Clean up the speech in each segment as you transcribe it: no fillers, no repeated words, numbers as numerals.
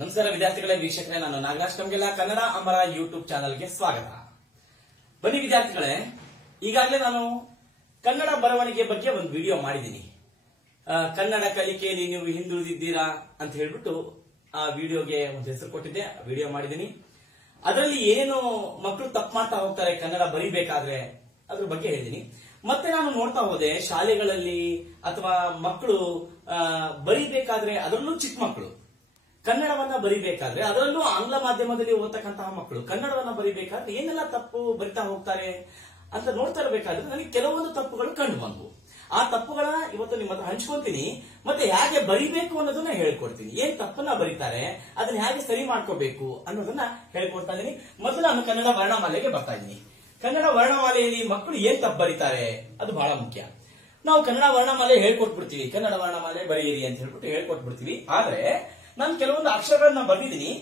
ನಮಸ್ಕಾರ ವಿದ್ಯಾರ್ಥಿಗಳೇ, ವೀಕ್ಷಕರೇ, ನಾನು ನಾಗರಾಜ್ ಕಂಗೆಲ್ಲ ಕನ್ನಡ ಅಮರ ಯೂಟ್ಯೂಬ್ ಚಾನಲ್ಗೆ ಸ್ವಾಗತ. ಬನ್ನಿ ವಿದ್ಯಾರ್ಥಿಗಳೇ, ಈಗಾಗಲೇ ನಾನು ಕನ್ನಡ ಬರವಣಿಗೆ ಬಗ್ಗೆ ಒಂದು ವಿಡಿಯೋ ಮಾಡಿದ್ದೀನಿ. ಕನ್ನಡ ಕಲಿಕೆಯಲ್ಲಿ ನೀವು ಹಿಂದುಳಿದಿದ್ದೀರಾ ಅಂತ ಹೇಳ್ಬಿಟ್ಟು ಆ ವಿಡಿಯೋಗೆ ಒಂದು ಹೆಸರು ಕೊಟ್ಟಿದ್ದೆ, ವಿಡಿಯೋ ಮಾಡಿದ್ದೀನಿ. ಅದರಲ್ಲಿ ಏನು ಮಕ್ಕಳು ತಪ್ಪು ಮಾಡ್ತಾ ಹೋಗ್ತಾರೆ ಕನ್ನಡ ಬರಿಬೇಕಾದ್ರೆ ಅದ್ರ ಬಗ್ಗೆ ಹೇಳಿದ್ದೀನಿ. ಮತ್ತೆ ನಾನು ನೋಡ್ತಾ ಹೋದೆ ಶಾಲೆಗಳಲ್ಲಿ ಅಥವಾ ಮಕ್ಕಳು ಬರಿಬೇಕಾದ್ರೆ, ಅದರಲ್ಲೂ ಚಿಕ್ಕ ಮಕ್ಕಳು ಕನ್ನಡವನ್ನ ಬರಿಬೇಕಾದ್ರೆ, ಅದರಲ್ಲೂ ಆಂಗ್ಲ ಮಾಧ್ಯಮದಲ್ಲಿ ಓದ್ತಕ್ಕಂತಹ ಮಕ್ಕಳು ಕನ್ನಡವನ್ನ ಬರಿಬೇಕಾದ್ರೆ ಏನೆಲ್ಲ ತಪ್ಪು ಬರಿತಾ ಹೋಗ್ತಾರೆ ಅಂತ ನೋಡ್ತಾ ಇರಬೇಕಾದ್ರೆ ನನಗೆ ಕೆಲವೊಂದು ತಪ್ಪುಗಳು ಕಂಡು ಬಂದವು. ಆ ತಪ್ಪುಗಳ ಇವತ್ತು ನಿಮ್ಮ ಹತ್ರ ಹಂಚ್ಕೊತೀನಿ, ಮತ್ತೆ ಹೇಗೆ ಬರಿಬೇಕು ಅನ್ನೋದನ್ನ ಹೇಳ್ಕೊಡ್ತೀನಿ. ಏನ್ ತಪ್ಪನ್ನ ಬರೀತಾರೆ ಅದನ್ನ ಹೇಗೆ ಸರಿ ಮಾಡ್ಕೋಬೇಕು ಅನ್ನೋದನ್ನ ಹೇಳ್ಕೊಡ್ತಾ ಇದ್ದೀನಿ. ಮೊದಲು ನಾನು ಕನ್ನಡ ವರ್ಣಮಾಲೆಗೆ ಬರ್ತಾ ಇದ್ದೀನಿ. ಕನ್ನಡ ವರ್ಣಮಾಲೆಯಲ್ಲಿ ಮಕ್ಕಳು ಏನ್ ತಪ್ಪು ಬರೀತಾರೆ ಅದು ಬಹಳ ಮುಖ್ಯ. ನಾವು ಕನ್ನಡ ವರ್ಣಮಾಲೆ ಹೇಳ್ಕೊಟ್ಬಿಡ್ತೀವಿ, ಕನ್ನಡ ವರ್ಣಮಾಲೆ ಬರೆಯಿರಿ ಅಂತ ಹೇಳ್ಬಿಟ್ಟು ಹೇಳ್ಕೊಟ್ಬಿಡ್ತೀವಿ. ಆದ್ರೆ ನಾನು ಕೆಲವೊಂದು ಅಕ್ಷರಗಳನ್ನ ಬರೆದಿದ್ದೀನಿ.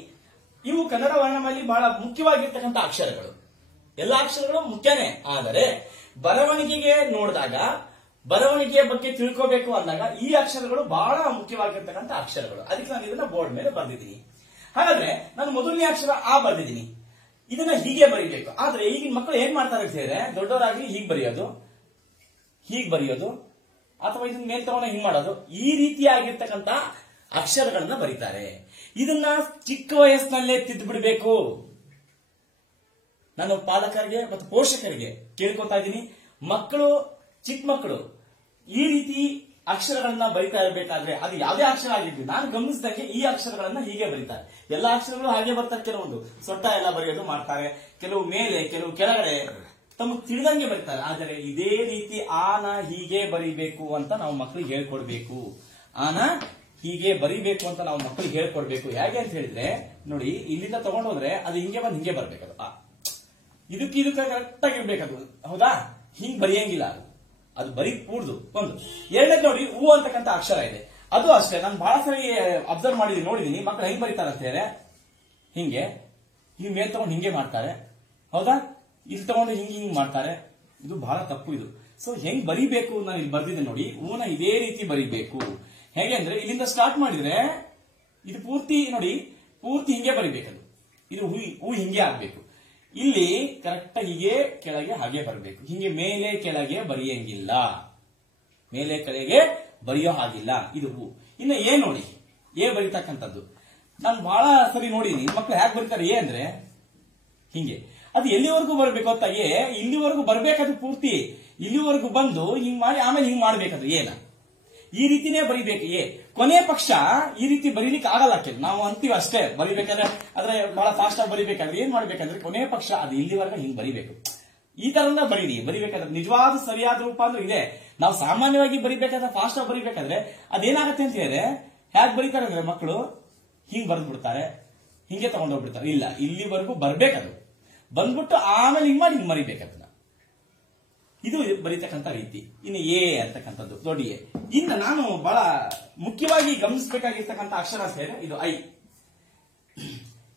ಇವು ಕನ್ನಡ ವರ್ಣಮಾಲೆ ಬಹಳ ಮುಖ್ಯವಾಗಿರ್ತಕ್ಕಂಥ ಅಕ್ಷರಗಳು. ಎಲ್ಲಾ ಅಕ್ಷರಗಳು ಮುಖ್ಯನೇ, ಆದರೆ ಬರವಣಿಗೆಗೆ ನೋಡಿದಾಗ, ಬರವಣಿಗೆಯ ಬಗ್ಗೆ ತಿಳ್ಕೋಬೇಕು ಅಂದಾಗ ಈ ಅಕ್ಷರಗಳು ಬಹಳ ಮುಖ್ಯವಾಗಿರ್ತಕ್ಕಂಥ ಅಕ್ಷರಗಳು. ಅದಕ್ಕೆ ನಾನು ಇದನ್ನ ಬೋರ್ಡ್ ಮೇಲೆ ಬರೆದಿದ್ದೀನಿ. ಹಾಗಾದ್ರೆ ನಾನು ಮೊದಲನೇ ಅಕ್ಷರ ಆ ಬರೆದಿದ್ದೀನಿ. ಇದನ್ನ ಹೀಗೆ ಬರೀಬೇಕು. ಆದ್ರೆ ಈಗಿನ ಮಕ್ಕಳು ಏನ್ ಮಾಡ್ತಾರೆ ಅಂತ ಹೇಳಿದ್ರೆ, ದೊಡ್ಡವರಾಗಿ ಹೀಗೆ ಬರೆಯೋದು ಅಥವಾ ಇದನ್ನ ಮೇಲ್ ತಗೊಂಡ ಹಿಂಗ್ ಮಾಡೋದು, ಈ ರೀತಿಯಾಗಿರ್ತಕ್ಕಂಥ ಅಕ್ಷರಗಳನ್ನ ಬರೀತಾರೆ. ಇದನ್ನ ಚಿಕ್ಕ ವಯಸ್ಸಿನಲ್ಲೇ ತಿದ್ದುಬಿಡ್ಬೇಕು. ನಾನು ಪಾಲಕರಿಗೆ ಮತ್ತು ಪೋಷಕರಿಗೆ ಕೇಳ್ಕೊತಾ ಇದ್ದೀನಿ, ಮಕ್ಕಳು, ಚಿಕ್ಕ ಮಕ್ಕಳು ಈ ರೀತಿ ಅಕ್ಷರಗಳನ್ನ ಬರಿತಾ ಇರಬೇಕಾದ್ರೆ, ಅದು ಯಾವುದೇ ಅಕ್ಷರ ಆಗಿರ್ಲಿ, ನಾನು ಗಮನಿಸಿದಂಗೆ ಈ ಅಕ್ಷರಗಳನ್ನ ಹೀಗೆ ಬರೀತಾರೆ. ಎಲ್ಲಾ ಅಕ್ಷರಗಳು ಹಾಗೆ ಬರ್ತಾರೆ. ಕೆಲವೊಂದು ಸೊಟ್ಟ ಎಲ್ಲ ಬರೆಯೋದು ಮಾಡ್ತಾರೆ, ಕೆಲವು ಮೇಲೆ, ಕೆಲವು ಕೆಳಗಡೆ, ತಮಗೆ ತಿಳಿದಂಗೆ ಬರೀತಾರೆ. ಆದರೆ ಇದೇ ರೀತಿ ಆನ ಹೀಗೆ ಬರಿಬೇಕು ಅಂತ ನಾವು ಮಕ್ಕಳಿಗೆ ಹೇಳ್ಕೊಡ್ಬೇಕು. ಆನ ಹೀಗೆ ಬರಿಬೇಕು ಅಂತ ನಾವು ಮಕ್ಕಳಿಗೆ ಹೇಳ್ಕೊಡ್ಬೇಕು. ಹೇಗೆ ಅಂತ ಹೇಳಿದ್ರೆ, ನೋಡಿ, ಇಲ್ಲಿಂದ ತಗೊಂಡು ಹೋದ್ರೆ ಅದು ಹಿಂಗೆ ಬಂದು ಹಿಂಗೆ ಬರ್ಬೇಕದು. ಇದಕ್ಕೆ ಕರೆಕ್ಟ್ ಆಗಿರ್ಬೇಕದು, ಹೌದಾ? ಹಿಂಗ್ ಬರೆಯಂಗಿಲ್ಲ, ಅದು ಬರೀ ಕೂಡ್ದು ಒಂದು. ಎರಡನೇದು ನೋಡಿ, ಹೂ ಅಂತಕ್ಕಂಥ ಅಕ್ಷರ ಇದೆ. ಅದು ಅಷ್ಟೇ, ನಾನು ಬಹಳ ಸರಿ ಅಬ್ಸರ್ವ್ ಮಾಡಿದೀನಿ, ನೋಡಿದೀನಿ. ಮಕ್ಕಳು ಹೆಂಗ್ ಬರೀತಾರೆ ಅಂತ ಹೇಳಿದ್ರೆ, ಹಿಂಗೆ ಹಿಂಗ್ ಮೇಲ್ ತಗೊಂಡು ಹಿಂಗೆ ಮಾಡ್ತಾರೆ, ಹೌದಾ? ಇಲ್ಲಿ ತಗೊಂಡು ಹಿಂಗ್ ಮಾಡ್ತಾರೆ. ಇದು ಬಹಳ ತಪ್ಪು. ಇದು ಸೊ ಹೆಂಗ್ ಬರಿಬೇಕು ನಾನು ಇಲ್ಲಿ ಬರ್ದಿದ್ದೆ ನೋಡಿ. ಹೂನ ಇದೇ ರೀತಿ ಬರಿಬೇಕು. ಹೇಗೆ ಅಂದ್ರೆ, ಇಲ್ಲಿಂದ ಸ್ಟಾರ್ಟ್ ಮಾಡಿದ್ರೆ ಇದು ಪೂರ್ತಿ ನೋಡಿ, ಪೂರ್ತಿ ಹಿಂಗೆ ಬರಿಬೇಕದು. ಇದು ಹೂ ಹಿಂಗೆ ಆಗ್ಬೇಕು. ಇಲ್ಲಿ ಕರೆಕ್ಟ್ ಹೀಗೆ ಕೆಳಗೆ ಹಾಗೆ ಬರಬೇಕು. ಹಿಂಗೆ ಮೇಲೆ ಕೆಳಗೆ ಬರೆಯಂಗಿಲ್ಲ, ಮೇಲೆ ಕೆಳಗೆ ಬರೆಯೋ ಹಾಗಿಲ್ಲ. ಇದು ಹೂ. ಇನ್ನು ಏ ನೋಡಿ, ಏ ಬರಿತಕ್ಕಂಥದ್ದು ನಾನು ಬಹಳ ಸರಿ ನೋಡಿದೀನಿ. ಮಕ್ಕಳು ಹ್ಯಾಕ್ ಬರೀತಾರೆ ಏ ಅಂದ್ರೆ ಹಿಂಗೆ. ಅದು ಎಲ್ಲಿವರೆಗೂ ಬರಬೇಕು ಅಂತ, ಇಲ್ಲಿವರೆಗೂ ಬರ್ಬೇಕದು ಪೂರ್ತಿ. ಇಲ್ಲಿವರೆಗೂ ಬಂದು ಹಿಂಗ್ ಮಾಡಿ ಆಮೇಲೆ ಹಿಂಗ್ ಮಾಡ್ಬೇಕದು. ಏನ ಈ ರೀತಿನೇ ಬರಿಬೇಕು. ಕೊನೆ ಪಕ್ಷ ಈ ರೀತಿ ಬರೀಲಿಕ್ಕೆ ಆಗಲ್ಲ. ನಾವು ಅಂತೀವಿ ಅಷ್ಟೇ, ಬರಿಬೇಕಾದ್ರೆ ಆದ್ರೆ ಬಹಳ ಫಾಸ್ಟ್ ಆಗಿ ಬರಿಬೇಕಾದ್ರೆ ಏನ್ ಮಾಡ್ಬೇಕಂದ್ರೆ, ಕೊನೆ ಪಕ್ಷ ಅದು ಇಲ್ಲಿವರೆಗೂ ಹಿಂಗ್ ಬರಿಬೇಕು. ಈ ತರನ ಬರಿಬೇಕಾದ್ರೆ ನಿಜವಾದ ಸರಿಯಾದ ರೂಪ ಅಂದ್ರೆ ಇದೆ. ನಾವು ಸಾಮಾನ್ಯವಾಗಿ ಬರಿಬೇಕಾದ್ರೆ, ಫಾಸ್ಟ್ ಆಗಿ ಬರಿಬೇಕಾದ್ರೆ ಅದೇನಾಗತ್ತೆ ಅಂತ ಹೇಳಿದ್ರೆ, ಹೇಗೆ ಬರೀತಾರೆ ಅಂದ್ರೆ ಮಕ್ಕಳು ಹಿಂಗ್ ಬರೆದು ಬಿಡ್ತಾರೆ, ಹಿಂಗೆ ತಗೊಂಡೋಗ್ಬಿಡ್ತಾರೆ. ಇಲ್ಲ, ಇಲ್ಲಿವರೆಗೂ ಬರ್ಬೇಕದು, ಬಂದ್ಬಿಟ್ಟು ಆಮೇಲೆ ಹಿಂಗ್ ಮಾಡಿ ಹಿಂಗ್ ಮರಿಬೇಕದನ್ನ. ಇದು ಬರೀತಕ್ಕಂಥ ರೀತಿ. ಇನ್ನು ಎ ಅಂತಕ್ಕಂಥದ್ದು ದೊಡ್ಡ ಎ. ಇನ್ನು ನಾನು ಬಹಳ ಮುಖ್ಯವಾಗಿ ಗಮನಿಸಬೇಕಾಗಿರ್ತಕ್ಕಂಥ ಅಕ್ಷರ ಅಂತ ಹೇಳಿದ್ರೆ ಇದು ಐ.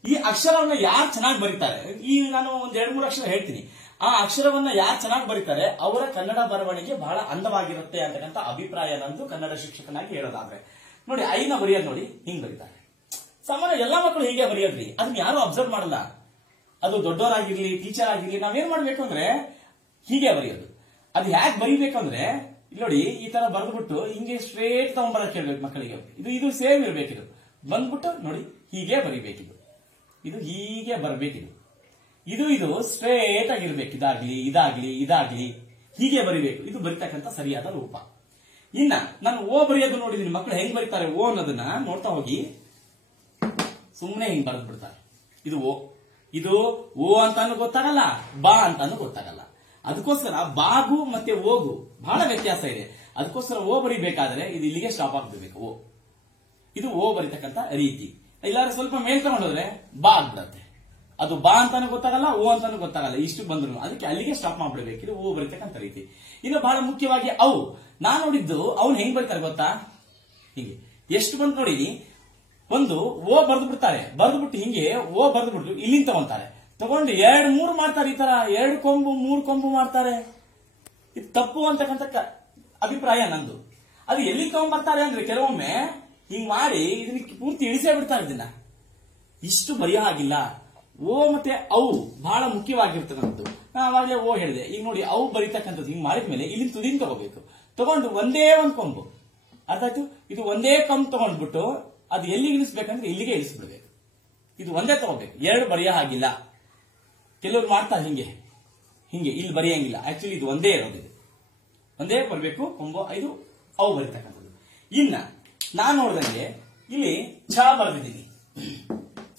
ಈ ಅಕ್ಷರವನ್ನ ಯಾರು ಚೆನ್ನಾಗಿ ಬರೀತಾರೆ, ಈ ನಾನು ಒಂದ್ 2-3 ಅಕ್ಷರ ಹೇಳ್ತೀನಿ. ಆ ಅಕ್ಷರವನ್ನ ಯಾರು ಚೆನ್ನಾಗಿ ಬರೀತಾರೆ ಅವರ ಕನ್ನಡ ಬರವಣಿಗೆ ಬಹಳ ಅಂದವಾಗಿರುತ್ತೆ ಅಂತಕ್ಕಂಥ ಅಭಿಪ್ರಾಯ ನಂದು, ಕನ್ನಡ ಶಿಕ್ಷಕನಾಗಿ ಹೇಳೋದಾದ್ರೆ. ನೋಡಿ, ಐನ ಬರೆಯೋದು ನೋಡಿ, ಹಿಂಗ್ ಬರೀತಾರೆ. ಸಾಮಾನ್ಯ ಎಲ್ಲಾ ಮಕ್ಕಳು ಹೀಗೆ ಬರೆಯೋದ್ರಿ, ಅದನ್ನ ಯಾರು ಅಬ್ಸರ್ವ್ ಮಾಡಲ್ಲ. ಅದು ದೊಡ್ಡವರಾಗಿರ್ಲಿ, ಟೀಚರ್ ಆಗಿರ್ಲಿ, ನಾವೇನ್ ಮಾಡ್ಬೇಕು ಅಂದ್ರೆ ಹೀಗೆ ಬರೆಯೋದು. ಅದು ಹ್ಯಾಕ್ ಬರೀಬೇಕಂದ್ರೆ, ಇಲ್ಲಿ ನೋಡಿ, ಈ ತರ ಬರೆದ್ಬಿಟ್ಟು ಹಿಂಗೆ ಸ್ಟ್ರೇಟ್ ತಗೊಂಡ್ಬರಕ್ ಹೇಳ್ಬೇಕು ಮಕ್ಕಳಿಗೆ. ಇದು ಸೇಮ್ ಇರ್ಬೇಕಿದು. ಬಂದ್ಬಿಟ್ಟು ನೋಡಿ ಹೀಗೆ ಬರಿಬೇಕಿದು, ಇದು ಹೀಗೆ ಬರ್ಬೇಕಿದು. ಇದು ಸ್ಟ್ರೇಟ್ ಆಗಿರ್ಬೇಕು. ಇದಾಗ್ಲಿ ಹೀಗೆ ಬರಿಬೇಕು. ಇದು ಬರಿತಕ್ಕಂಥ ಸರಿಯಾದ ರೂಪ. ಇನ್ನ ನಾನು ಓ ಬರೆಯೋದು ನೋಡಿದೀನಿ. ಮಕ್ಕಳು ಹೆಂಗ್ ಬರೀತಾರೆ ಓ ಅನ್ನೋದನ್ನ ನೋಡ್ತಾ ಹೋಗಿ, ಸುಮ್ಮನೆ ಹಿಂಗ್ ಬರೆದ್ ಬಿಡ್ತಾರೆ. ಇದು ಓ ಅಂತಾನು ಗೊತ್ತಾಗಲ್ಲ, ಬಾ ಅಂತಾನು ಗೊತ್ತಾಗಲ್ಲ. ಅದಕ್ಕೋಸ್ಕರ ಬಾಗು ಮತ್ತೆ ಓಗು ಬಹಳ ವ್ಯತ್ಯಾಸ ಇದೆ. ಅದಕ್ಕೋಸ್ಕರ ಓ ಬರಿಬೇಕಾದ್ರೆ ಇದು ಇಲ್ಲಿಗೆ ಸ್ಟಾಪ್ ಆಗ್ಬಿಡ್ಬೇಕು. ಇದು ಓ ಬರಿತಕ್ಕಂಥ ರೀತಿ. ಇಲ್ಲಾದ್ರೆ ಸ್ವಲ್ಪ ಮೇಲ್ ತಗೊಂಡೋದ್ರೆ ಬಾ ಆಗ್ಬಿಡತ್ತೆ. ಅದು ಬಾ ಅಂತಾನು ಗೊತ್ತಾಗಲ್ಲ, ಓ ಅಂತಾನು ಗೊತ್ತಾಗಲ್ಲ. ಇಷ್ಟು ಬಂದ್ರು ಅದಕ್ಕೆ ಅಲ್ಲಿಗೆ ಸ್ಟಾಪ್ ಮಾಡ್ಬಿಡ್ಬೇಕು. ಇದು ಓ ಬರಿತಕ್ಕಂಥ ರೀತಿ. ಇನ್ನು ಬಹಳ ಮುಖ್ಯವಾಗಿ ಅವು, ನಾನ್ ನೋಡಿದ್ದು ಅವ್ನು ಹೆಂಗ್ ಬರೀತಾರೆ ಗೊತ್ತಾ, ಹೀಗೆ ಎಷ್ಟು ಬಂದು ನೋಡಿ, ಒಂದು ಓ ಬರೆದು ಬಿಡ್ತಾರೆ, ಬರೆದ್ಬಿಟ್ಟು ಹಿಂಗೆ ಓ ಬರೆದು ಬಿಟ್ಟು ಇಲ್ಲಿಂದ ತಗೊಂತಾರೆ, ತಗೊಂಡು 2-3 ಮಾಡ್ತಾರೆ. ಈ ತರ 2 ಕೊಂಬು 3 ಕೊಂಬು ಮಾಡ್ತಾರೆ. ಇದು ತಪ್ಪು ಅಂತಕ್ಕಂಥ ಅಭಿಪ್ರಾಯ ನಂದು. ಅದು ಎಲ್ಲಿ ತಗೊಂಡ್ಬರ್ತಾರೆ ಅಂದ್ರೆ, ಕೆಲವೊಮ್ಮೆ ಹಿಂಗ್ ಮಾಡಿ ಇದನ್ನ ಪೂರ್ತಿ ಇಳಿಸೇ ಬಿಡ್ತಾರೆ. ಇದನ್ನ ಇಷ್ಟು ಬರೆಯೋ ಹಾಗಿಲ್ಲ. ಓ ಮತ್ತೆ ಅವು ಬಹಳ ಮುಖ್ಯವಾಗಿರ್ತಕ್ಕಂಥದ್ದು. ನಾನು ಅವಾಗಲೇ ಓ ಹೇಳಿದೆ. ಈಗ ನೋಡಿ ಅವು ಬರೀತಕ್ಕಂಥದ್ದು ಹಿಂಗ್ ಮಾಡಿದ್ಮೇಲೆ ಇಲ್ಲಿಂದ ತುದಿನ ತಗೋಬೇಕು. ತಗೊಂಡು ಒಂದೇ ಒಂದು ಕೊಂಬು, ಅರ್ಥ ಆಯ್ತು? ಇದು ಒಂದೇ ಕೊಂಬು ತಗೊಂಡ್ಬಿಟ್ಟು ಅದು ಎಲ್ಲಿಗೆ ಇಳಿಸ್ಬೇಕಂದ್ರೆ ಇಲ್ಲಿಗೆ ಇಳಿಸ್ಬಿಡ್ಬೇಕು. ಇದು ಒಂದೇ ತಗೋಬೇಕು, ಎರಡು ಬರೆಯೋ ಹಾಗಿಲ್ಲ. ಕೆಲವರು ಮಾಡ್ತಾರೆ ಹಿಂಗೆ ಹಿಂಗೆ, ಇಲ್ಲಿ ಬರೆಯಂಗಿಲ್ಲ. ಆಕ್ಚುಲಿ ಇದು ಒಂದೇ ಇರೋದಿದೆ, ಒಂದೇ ಬರಬೇಕು ಕೊಂಬು. ಇದು ಅವು ಬರೀತಕ್ಕಂಥದ್ದು. ಇನ್ನ ನಾನು ನೋಡಿದಂಗೆ ಇಲ್ಲಿ ಛ ಬರೆದಿದ್ದೀನಿ.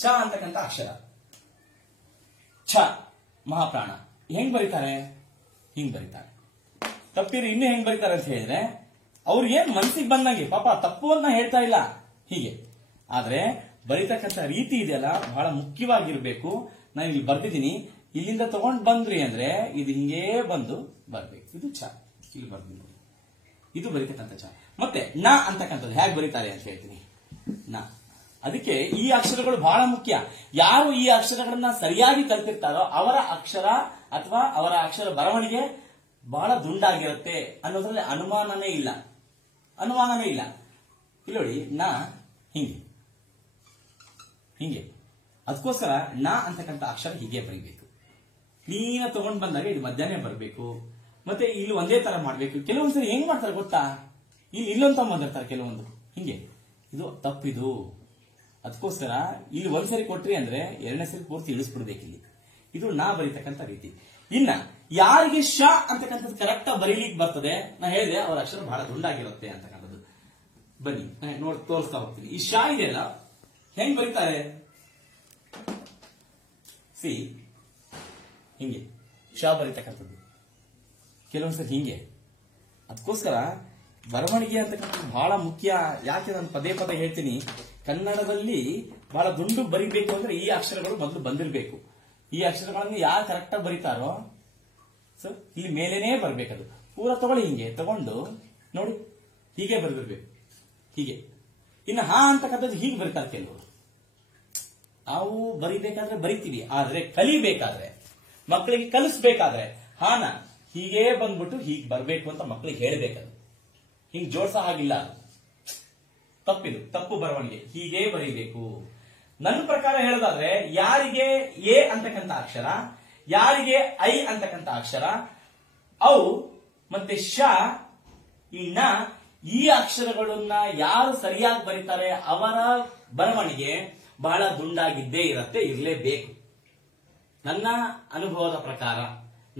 ಛ ಅಂತಕ್ಕಂಥ ಅಕ್ಷರ, ಛ ಮಹಾಪ್ರಾಣ. ಹೆಂಗ್ ಬರೀತಾರೆ? ಹಿಂಗ್ ಬರೀತಾರೆ. ತಪ್ಪಿರಿ ಇನ್ನು ಹೆಂಗ್ ಬರೀತಾರೆ ಅಂತ ಹೇಳಿದ್ರೆ ಅವ್ರಿಗೆ ಮನಸ್ಸಿಗೆ ಬಂದಂಗೆ, ಪಾಪ ತಪ್ಪು ಅಂತ ಹೇಳ್ತಾ ಇಲ್ಲ, ಹೀಗೆ. ಆದ್ರೆ ಬರೀತಕ್ಕಂಥ ರೀತಿ ಇದೆಯಲ್ಲ ಬಹಳ ಮುಖ್ಯವಾಗಿರ್ಬೇಕು. ನಾನು ಇಲ್ಲಿ ಬರ್ದಿದ್ದೀನಿ, ಇಲ್ಲಿಂದ ತಗೊಂಡ್ ಬಂದ್ರಿ ಅಂದ್ರೆ ಇದು ಹಿಂಗೇ ಬಂದು ಬರ್ಬೇಕು. ಇದು ಛ, ಇಲ್ಲಿ ಬರ್ದಿ ನೋಡಿ, ಇದು ಬರೀತಕ್ಕಂಥ ಛ. ಮತ್ತೆ ನ ಅಂತಕ್ಕಂಥದ್ದು ಹೇಗೆ ಬರೀತಾರೆ ಅಂತ ಹೇಳ್ತೀನಿ. ನ, ಅದಕ್ಕೆ ಈ ಅಕ್ಷರಗಳು ಬಹಳ ಮುಖ್ಯ. ಯಾರು ಈ ಅಕ್ಷರಗಳನ್ನ ಸರಿಯಾಗಿ ಕಲ್ತಿರ್ತಾರೋ ಅವರ ಅಕ್ಷರ ಅಥವಾ ಅವರ ಅಕ್ಷರ ಬರವಣಿಗೆ ಬಹಳ ದುಂಡಾಗಿರುತ್ತೆ ಅನ್ನೋದ್ರಲ್ಲಿ ಅನುಮಾನನೇ ಇಲ್ಲ, ಅನುಮಾನನೇ ಇಲ್ಲ. ಇಲ್ಲಿ ನೋಡಿ, ನ ಹಿಂಗೆ ಹಿಂಗೆ, ಅದಕ್ಕೋಸ್ಕರ ನ ಅಂತಕ್ಕಂಥ ಅಕ್ಷರ ಹೀಗೆ ಬರೀಬೇಕು. ಕ್ಲೀನ ತಗೊಂಡ್ ಬಂದಾಗ ಇದು ಮಧ್ಯಾಹ್ನ ಬರಬೇಕು. ಮತ್ತೆ ಇಲ್ಲಿ ಒಂದೇ ತರ ಮಾಡ್ಬೇಕು. ಕೆಲವೊಂದ್ಸರಿ ಹೆಂಗ್ ಮಾಡ್ತಾರೆ ಗೊತ್ತಾ, ಇಲ್ಲೊಂದು ತಗೊಂಡಿರ್ತಾರೆ ಕೆಲವೊಂದು ಹಿಂಗೆ. ಇದು ತಪ್ಪಿದು. ಅದಕ್ಕೋಸ್ಕರ ಇಲ್ಲಿ ಒಂದ್ಸರಿ ಕೊಟ್ರಿ ಅಂದ್ರೆ ಎರಡನೇ ಸರಿ ಪೂರ್ತಿ ಇಳಿಸ್ಬಿಡ್ಬೇಕು. ಇಲ್ಲಿ ಇದು ನಾ ಬರೀತಕ್ಕಂಥ ರೀತಿ. ಇನ್ನ ಯಾರಿಗೆ ಶ ಅಂತಕ್ಕಂಥದ್ದು ಕರೆಕ್ಟ್ ಆಗಿ ಬರೀಲಿಕ್ಕೆ ಬರ್ತದೆ, ನಾ ಹೇಳಿದೆ ಅವರ ಅಕ್ಷರ ಬಹಳ ದುಂಡಾಗಿರುತ್ತೆ ಅಂತಕ್ಕಂಥದ್ದು. ಬನ್ನಿ ನೋಡಿ ತೋರಿಸ್ತಾ ಹೋಗ್ತೀನಿ. ಈ ಶ ಇದೆಯಲ್ಲ ಹೆಂಗ್ ಬರೀತಾರೆ, ಸಿ ಹಿಂಗೆ ಶ ಬರೀತಕ್ಕಂಥದ್ದು ಕೆಲವೊಂದ್ಸರಿ ಹಿಂಗೆ. ಅದಕ್ಕೋಸ್ಕರ ಬರವಣಿಗೆ ಅಂತಕ್ಕಂಥದ್ದು ಬಹಳ ಮುಖ್ಯ. ಯಾಕೆ ನಾನು ಪದೇ ಪದೇ ಹೇಳ್ತೀನಿ, ಕನ್ನಡದಲ್ಲಿ ಬಹಳ ದುಂಡು ಬರೀಬೇಕು ಅಂದ್ರೆ ಈ ಅಕ್ಷರಗಳು ಮೊದಲು ಬಂದಿರಬೇಕು. ಈ ಅಕ್ಷರಗಳನ್ನು ಯಾರು ಕರೆಕ್ಟ್ ಆಗಿ ಬರೀತಾರೋ ಸೊ ಇಲ್ಲಿ ಮೇಲೇನೆ ಬರ್ಬೇಕದು. ಪೂರ ತಗೊಳ್ಳಿ, ಹಿಂಗೆ ತಗೊಂಡು ನೋಡಿ ಹೀಗೆ ಬರೆದಿರ್ಬೇಕು, ಹೀಗೆ. ಇನ್ನು ಹಾ ಅಂತಕ್ಕಂಥದ್ದು ಹೀಗೆ ಬರೀತಾರೆ ಕೆಲವರು. ನಾವು ಬರಿಬೇಕಾದ್ರೆ ಬರಿತೀವಿ, ಆದ್ರೆ ಕಲಿಬೇಕಾದ್ರೆ ಮಕ್ಕಳಿಗೆ ಕಲಿಸ್ಬೇಕಾದ್ರೆ ಹಾನ ಹೀಗೆ ಬಂದ್ಬಿಟ್ಟು ಹೀಗೆ ಬರ್ಬೇಕು ಅಂತ ಮಕ್ಕಳಿಗೆ ಹೇಳ್ಬೇಕದು. ಹಿಂಗ್ ಜೋಡ್ಸ ಹಾಗಿಲ್ಲ, ತಪ್ಪಿದು, ತಪ್ಪು ಬರವಣಿಗೆ. ಹೀಗೆ ಬರೀಬೇಕು. ನನ್ನ ಪ್ರಕಾರ ಹೇಳೋದಾದ್ರೆ ಯಾರಿಗೆ ಎ ಅಂತಕ್ಕಂಥ ಅಕ್ಷರ, ಯಾರಿಗೆ ಐ ಅಂತಕ್ಕಂಥ ಅಕ್ಷರ, ಅವು ಮತ್ತೆ ಶ, ಈ ನ, ಈ ಅಕ್ಷರಗಳನ್ನ ಯಾರು ಸರಿಯಾಗಿ ಬರೀತಾರೆ ಅವರ ಬರವಣಿಗೆ ಬಹಳ ದುಂಡಾಗಿದ್ದೇ ಇರತ್ತೆ, ಇರಲೇಬೇಕು. ನನ್ನ ಅನುಭವದ ಪ್ರಕಾರ,